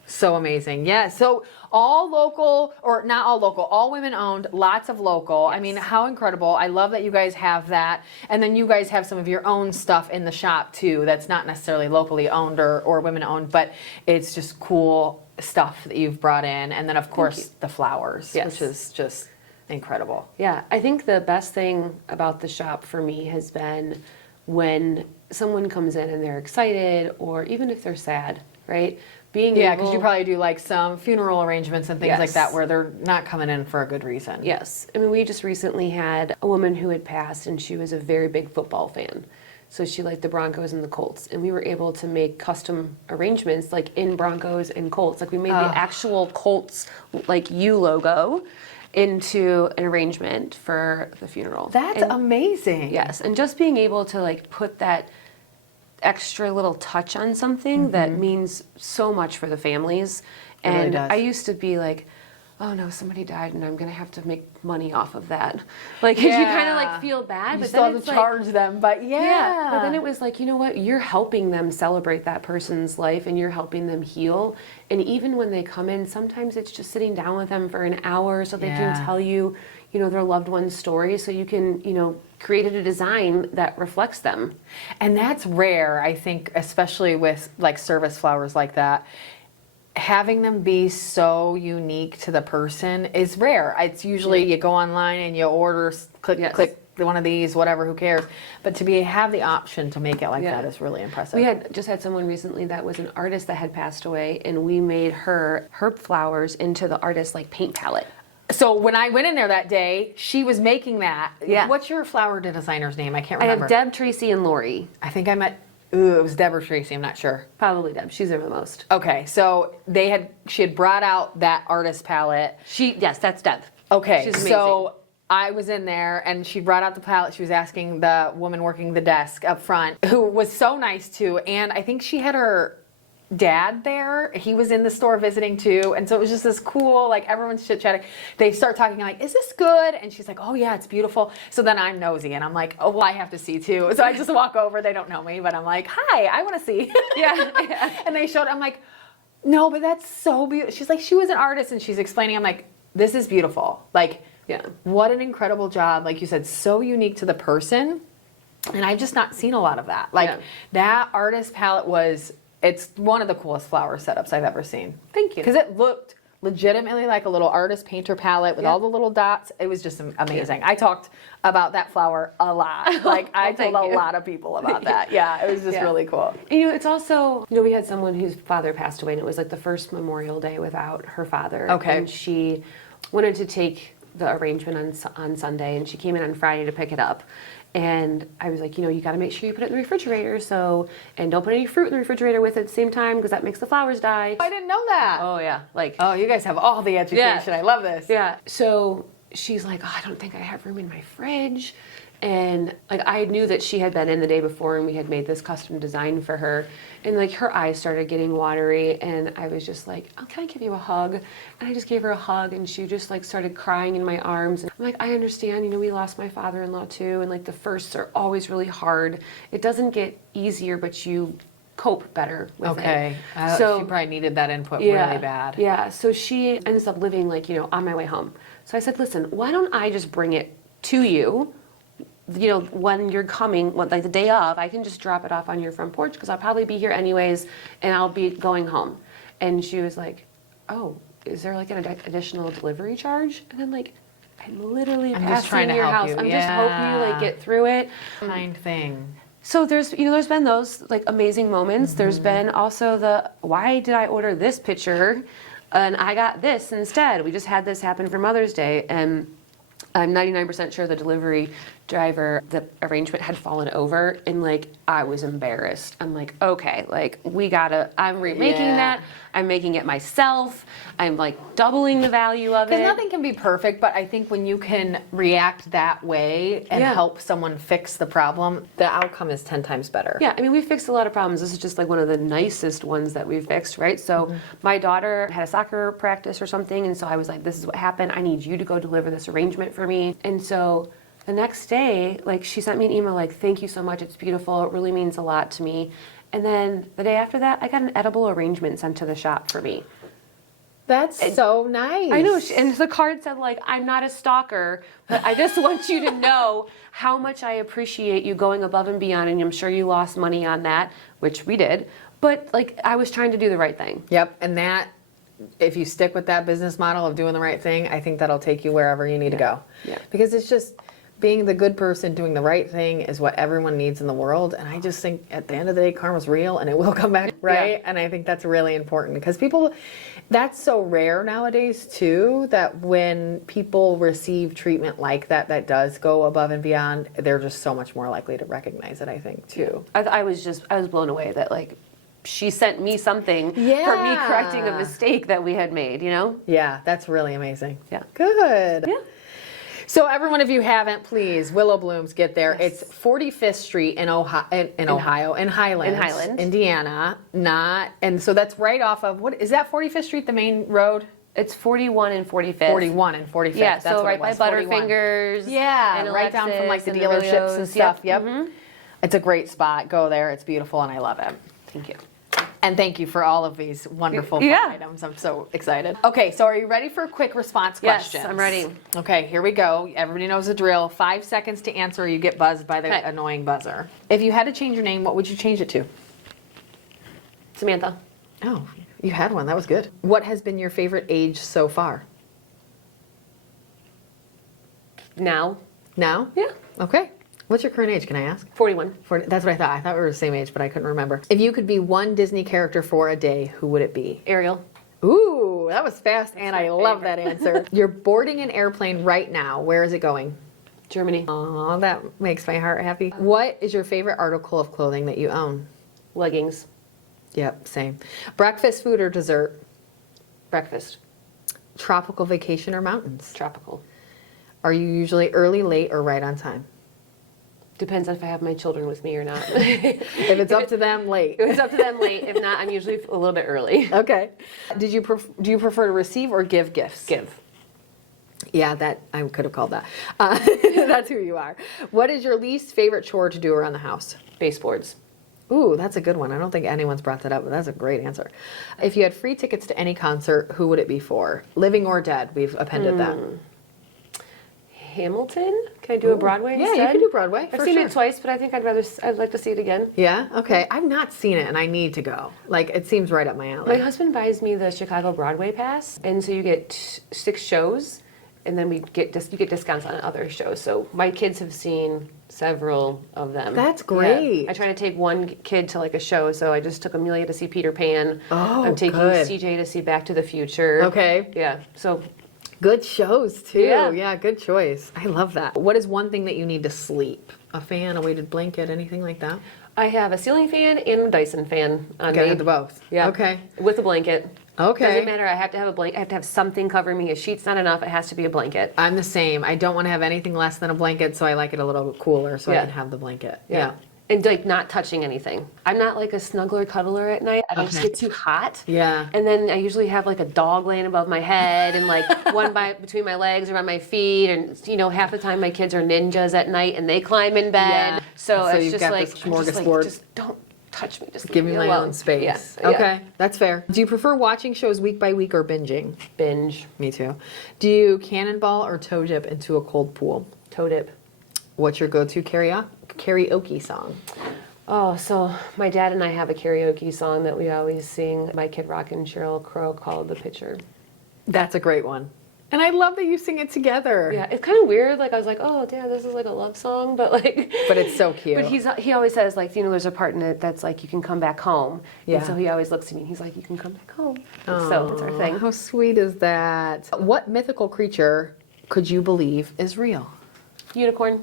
So amazing. Yeah. So all local, or not all local, all women owned, lots of local. I mean, how incredible. I love that you guys have that. And then you guys have some of your own stuff in the shop too that's not necessarily locally owned or women owned, but it's just cool stuff that you've brought in. And then of course the flowers, Yes. which is just incredible. Yeah, I think the best thing about the shop for me has been when someone comes in and they're excited, or even if they're sad, right? Being Yeah, able, because you probably do like some funeral arrangements and things like Yes. that where they're not coming in for a good reason. Yes. I mean, we just recently had a woman who had passed, and she was a very big football fan. So she liked the Broncos and the Colts, and we were able to make custom arrangements like in Broncos and Colts. Like we made the actual Colts like U logo into an arrangement for the funeral. That's And- amazing. Yes, and just being able to like put that extra little touch on something that means so much for the families. It really And does. I used to be like, oh no, somebody died and I'm going to have to make money off of that. Like, 'cause you kind of like feel bad, You but still then have it's to like, charge them, but yeah. but then it was like, you know what? You're helping them celebrate that person's life and you're helping them heal. And even when they come in, sometimes it's just sitting down with them for an hour so they can tell you, you know, their loved one's story so you can, you know, create a design that reflects them. And that's rare, I think, especially with like service flowers like that. Having them be so unique to the person is rare. It's usually you go online and you order, click one of these, whatever, who cares. But to have the option to make it like that is really impressive. We just had someone recently that was an artist that had passed away, and we made her flowers into the artist's like paint palette. So when I went in there that day, she was making that. Yeah. What's your flower designer's name? I can't remember. I have Deb, Tracy, and Lori. I think I met. Ooh, it was Deb or Tracy. I'm not sure. Probably Deb. She's there the most. Okay, so she had brought out that artist palette. Yes, that's Deb. Okay, She's amazing. so I was in there and she brought out the palette. She was asking the woman working the desk up front, who was so nice too. And I think she had her dad there. He was in the store visiting too. And so it was just this cool, like everyone's chit chatting. They start talking like, is this good? And she's like, oh yeah, it's beautiful. So then I'm nosy and I'm like, oh, well, I have to see too. So I just walk over. They don't know me, but I'm like, hi, I want to see. Yeah. And they showed, I'm like, no, but that's so beautiful. She's like, she was an artist and she's explaining. I'm like, this is beautiful. Like, what an incredible job. Like you said, so unique to the person. And I've just not seen a lot of that. Like that artist palette it's one of the coolest flower setups I've ever seen. Thank you. Because it looked legitimately like a little artist painter palette with all the little dots. It was just amazing. I talked about that flower a lot. Like I told a lot of people about that. Yeah, it was just really cool. And, you know, it's also, you know, we had someone whose father passed away and it was like the first Memorial Day without her father. Okay. And she wanted to take the arrangement on Sunday and she came in on Friday to pick it up. And I was like, you know, you got to make sure you put it in the refrigerator. And don't put any fruit in the refrigerator with it at the same time because that makes the flowers die. I didn't know that. Oh, yeah. Oh, you guys have all the education. I love this. Yeah. So she's like, oh, I don't think I have room in my fridge. And like I knew that she had been in the day before and we had made this custom design for her. And like her eyes started getting watery and I was just like, oh, can I give you a hug? And I just gave her a hug and she just like started crying in my arms. And I'm like, I understand, you know, we lost my father-in-law too. And like the firsts are always really hard. It doesn't get easier, but you cope better with it. So she probably needed that input really bad. Yeah. So she ends up living like, you know, on my way home. So I said, listen, why don't I just bring it to you? You know, when you're coming, like the day of, I can just drop it off on your front porch because I'll probably be here anyways and I'll be going home. And she was like, oh, is there like an additional delivery charge? And I'm like, I'm literally passing your house. I'm just hoping you like get through it. Kind thing. So there's been those like amazing moments. There's been also why did I order this picture and I got this instead? We just had this happen for Mother's Day and I'm 99% sure the delivery driver, the arrangement had fallen over and like I was embarrassed. I'm like, okay, like I'm remaking that. I'm making it myself. I'm like doubling the value of it. Because nothing can be perfect, but I think when you can react that way and help someone fix the problem, the outcome is 10 times better. Yeah, I mean, we fixed a lot of problems. This is just like one of the nicest ones that we've fixed, right? So my daughter had a soccer practice or something, and so I was like, this is what happened. I need you to go deliver this arrangement for me. And so the next day, like she sent me an email like, thank you so much. It's beautiful. It really means a lot to me. And then the day after that, I got an edible arrangement sent to the shop for me. That's so nice. I know. And the card said, like, I'm not a stalker, but I just want you to know how much I appreciate you going above and beyond. And I'm sure you lost money on that, which we did. But, like, I was trying to do the right thing. Yep. And that, if you stick with that business model of doing the right thing, I think that'll take you wherever you need to go. Yeah. Because it's just being the good person, doing the right thing is what everyone needs in the world. And I just think at the end of the day, karma's real and it will come back, right? Yeah. And I think that's really important because that's so rare nowadays too, that when people receive treatment like that, that does go above and beyond, they're just so much more likely to recognize it, I think, too. I was blown away that, like, she sent me something for me correcting a mistake that we had made, you know? Yeah, that's really amazing. Yeah. Good. Yeah. So everyone, if you haven't, please, Willow Blooms, get there. Yes. It's 45th Street in Highland, Indiana. And so that's right off of, what is that 45th Street, the main road? It's 41 and 45th. 41 and 45th. Yeah, That's so what right it by was, 41. Butterfingers. Yeah, and right down from like the Alexis dealerships and stuff. Yep. Yep. It's a great spot. Go there. It's beautiful and I love it. Thank you. And thank you for all of these wonderful fun Yeah. items. I'm so excited. Okay, so are you ready for quick response questions? Yes, I'm ready. Okay, here we go. Everybody knows the drill. 5 seconds to answer, or you get buzzed by the Okay. annoying buzzer. If you had to change your name, what would you change it to? Samantha. Oh, you had one. That was good. What has been your favorite age so far? Now. Now? Yeah. Okay. What's your current age, can I ask? 41. That's what I thought. I thought we were the same age, but I couldn't remember. If you could be one Disney character for a day, who would it be? Ariel. Ooh, that was fast, and I my love favorite. that answer. You're boarding an airplane right now. Where is it going? Germany. Oh, that makes my heart happy. What is your favorite article of clothing that you own? Leggings. Yep, same. Breakfast, food, or dessert? Breakfast. Tropical vacation or mountains? Tropical. Are you usually early, late, or right on time? Depends on if I have my children with me or not. If it's up to them, late. If it's up to them late. If not, I'm usually a little bit early. Okay. Do you prefer to receive or give gifts? Give. Yeah, that I could have called that. That's who you are. What is your least favorite chore to do around the house? Baseboards. Ooh, that's a good one. I don't think anyone's brought that up, but that's a great answer. If you had free tickets to any concert, who would it be for? Living or dead? We've appended that. Hamilton? Can I do a Broadway Yeah, instead? you can do Broadway. I've for seen sure. it twice, but I think I'd like to see it again. Yeah? Okay. I've not seen it and I need to go. Like, it seems right up my My alley. husband buys me the Chicago Broadway pass, and so you get 6 shows, and then you get discounts on other shows. So my kids have seen several of them. That's Yeah. great. I try to take one kid to like a show, so I just took Amelia to see Peter Pan. Oh, I'm taking good. CJ to see Back to the Future. Okay. Yeah. So Good shows, too. Yeah. Yeah, good choice. I love that. What is one thing that you need to sleep? A fan, a weighted blanket, anything like that? I have a ceiling fan and a Dyson fan on Okay, me. the both. Yeah. Okay. With a blanket. Okay. Doesn't matter. I have to have a blanket. I have to have something covering me. A sheet's not enough. It has to be a blanket. I'm the same. I don't want to have anything less than a blanket, so I like it a little cooler so I Yeah. can have the blanket. Yeah. And like not touching anything. I'm not like a snuggler cuddler at night. I don't just Okay. get too hot. Yeah. And then I usually have like a dog laying above my head and like one between my legs or on my feet. And you know, half the time my kids are ninjas at night and they climb in bed. Yeah. So So it's you've just got like, this I'm just smorgasbord. just don't touch me. Just Give leave me my alone. own space. Yeah. Okay, that's fair. Do you prefer watching shows week by week or binging? Binge. Me too. Do you cannonball or toe dip into a cold pool? Toe dip. What's your go-to karaoke song? Oh, so my dad and I have a karaoke song that we always sing. My Kid Rock and Sheryl Crow called The Pitcher. That's a great one. And I love that you sing it together. Yeah, it's kind of weird. Like I was like, oh, Dad, this is like a love song, but like. But it's so cute. But he always says like, you know, there's a part in it that's like you can come back home. Yeah. And so he always looks at me and he's like, you can come back home. So that's our thing. How sweet is that? What mythical creature could you believe is real? Unicorn.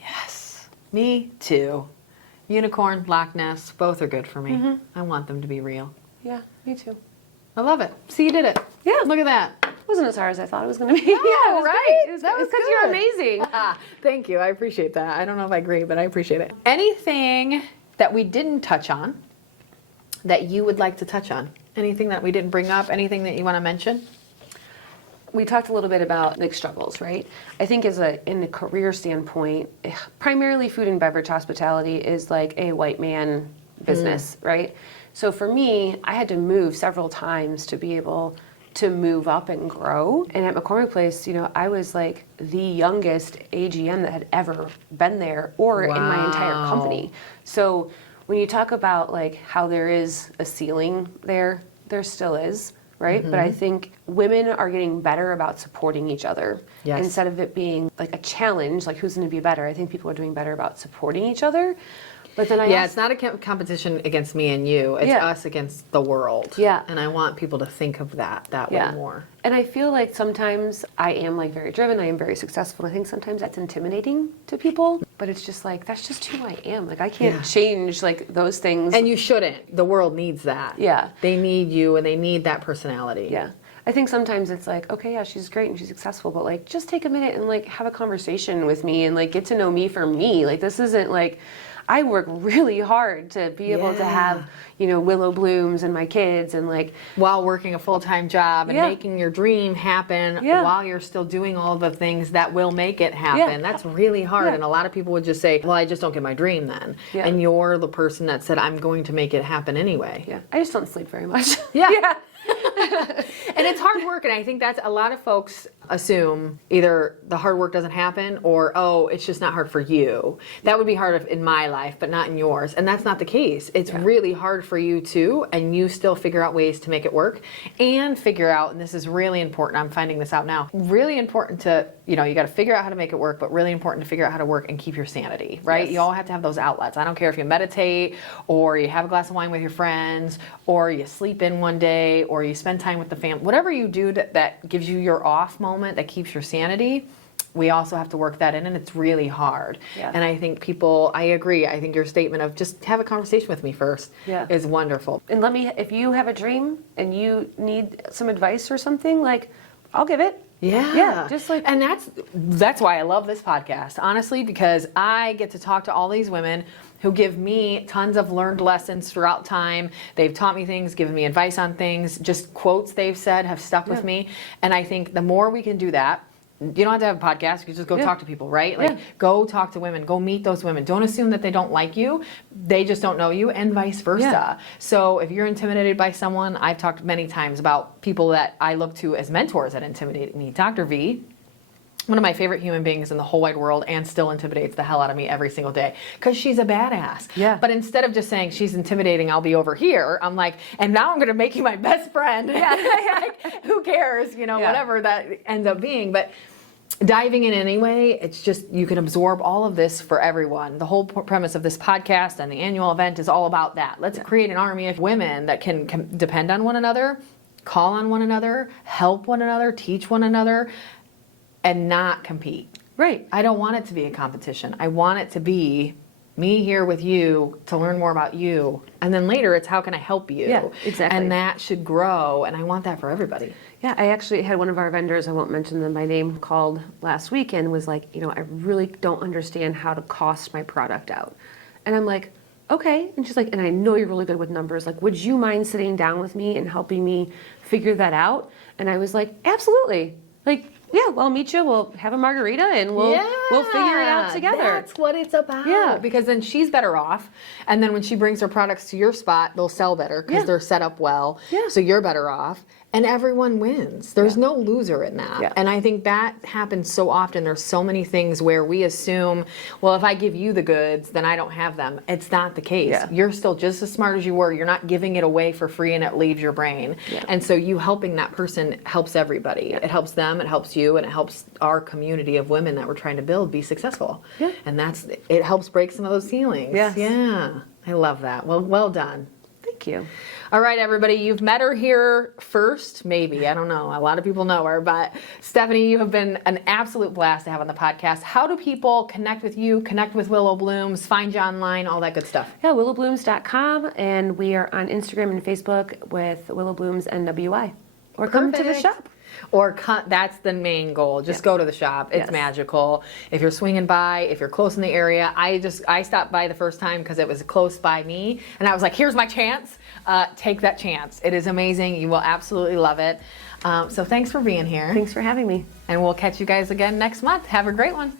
Yes. Me too. Unicorn, Loch Ness, both are good for me. I want them to be real. Yeah, me too. I love it. See, you did it. Yeah. Look at that. Wasn't as hard as I thought it was going to be. Oh, yeah, it was right. great. That was because you're good. amazing. Thank you. I appreciate that. I don't know if I agree, but I appreciate it. Anything that we didn't touch on that you would like to touch on? Anything that we didn't bring up? Anything that you want to mention? We talked a little bit about like struggles, right? I think in a career standpoint, primarily food and beverage hospitality is like a white man business, right? So for me, I had to move several times to be able to move up and grow. And at McCormick Place, you know, I was like the youngest AGM that had ever been there or in my entire Wow. company. So when you talk about like how there is a ceiling there still is, right? But I think women are getting better about supporting each other. Yes. Instead of it being like a challenge, like who's going to be better, I think people are doing better about supporting each other. But then Yeah, it's not a competition against me and you. It's Yeah. us against the world. Yeah. And I want people to think of that way more. And I feel like sometimes I am like very driven, I am very successful. I think sometimes that's intimidating to people, but it's just like, that's just who I am. Like I can't Yeah. change like those things. And you shouldn't. The world needs that. Yeah. They need you and they need that personality. Yeah. I think sometimes it's like, okay, yeah, she's great and she's successful, but like just take a minute and like have a conversation with me and like get to know me for me. Like this isn't like, I work really hard to be able to have, Willow Blooms and my kids and like. While working a full-time job and making your dream happen while you're still doing all the things that will make it happen. That's really hard. And a lot of people would just say, well, I just don't get my dream then. And you're the person that said, I'm going to make it happen anyway. Yeah. I just don't sleep very much. Yeah. And it's hard work, and I think that's a lot of folks assume either the hard work doesn't happen or, oh, it's just not hard for you. That would be hard in my life, but not in yours. And that's not the case. It's really hard for you too, and you still figure out ways to make it work and figure out, and this is really important, I'm finding this out now, really important to, you got to figure out how to make it work, but really important to figure out how to work and keep your sanity, right? You all have to have those outlets. I don't care if you meditate or you have a glass of wine with your friends or you sleep in one day or you spend time with the family. Whatever you do that gives you your off moment, that keeps your sanity, we also have to work that in, and it's really hard. And I think I agree. I think your statement of just have a conversation with me first is wonderful. And if you have a dream and you need some advice or something, like, I'll give it. Yeah. Just like, and that's why I love this podcast, honestly, because I get to talk to all these women who give me tons of learned lessons throughout time. They've taught me things, given me advice on things, just quotes they've said have stuck with me. And I think the more we can do that, you don't have to have a podcast. You can just go talk to people, right? Like, go talk to women. Go meet those women. Don't assume that they don't like you. They just don't know you, and vice versa. So if you're intimidated by someone, I've talked many times about people that I look to as mentors that intimidate me. Dr. V, one of my favorite human beings in the whole wide world, and still intimidates the hell out of me every single day because she's a badass. But instead of just saying she's intimidating, I'll be over here, I'm like, and now I'm going to make you my best friend. Like, who cares, whatever that ends up being. But diving in anyway, it's just, you can absorb all of this for everyone. The whole premise of this podcast and the annual event is all about that. Let's create an army of women that can depend on one another, call on one another, help one another, teach one another, and not compete. Right. I don't want it to be a competition. I want it to be me here with you to learn more about you. And then later it's how can I help you? Yeah, exactly. And that should grow. And I want that for everybody. Yeah, I actually had one of our vendors, I won't mention them by name, called last week and was like, I really don't understand how to cost my product out. And I'm like, okay. And she's like, and I know you're really good with numbers. Like, would you mind sitting down with me and helping me figure that out? And I was like, absolutely. Like, yeah, well, I'll meet you. We'll have a margarita and we'll figure it out together. That's what it's about. Yeah. Because then she's better off. And then when she brings her products to your spot, they'll sell better because they're set up well. Yeah. So you're better off. And everyone wins. There's no loser in that. Yeah. And I think that happens so often. There's so many things where we assume, well, if I give you the goods, then I don't have them. It's not the case. Yeah. You're still just as smart as you were. You're not giving it away for free and it leaves your brain. Yeah. And so you helping that person helps everybody. Yeah. It helps them, it helps you, and it helps our community of women that we're trying to build be successful. Yeah. And it helps break some of those ceilings. Yes. Yeah. I love that. Well done. Thank you. All right, everybody, you've met her here first, maybe. I don't know. A lot of people know her. But Stephanie, you have been an absolute blast to have on the podcast. How do people connect with you, connect with Willow Blooms, find you online, all that good stuff? Yeah, willowblooms.com. And we are on Instagram and Facebook with Willow Blooms NWI. Or come to the shop. Or that's the main goal. Just go to the shop. It's magical. If you're swinging by, if you're close in the area, I stopped by the first time because it was close by me, and I was like, here's my chance. Take that chance. It is amazing. You will absolutely love it. So thanks for being here. Thanks for having me. And we'll catch you guys again next month. Have a great one.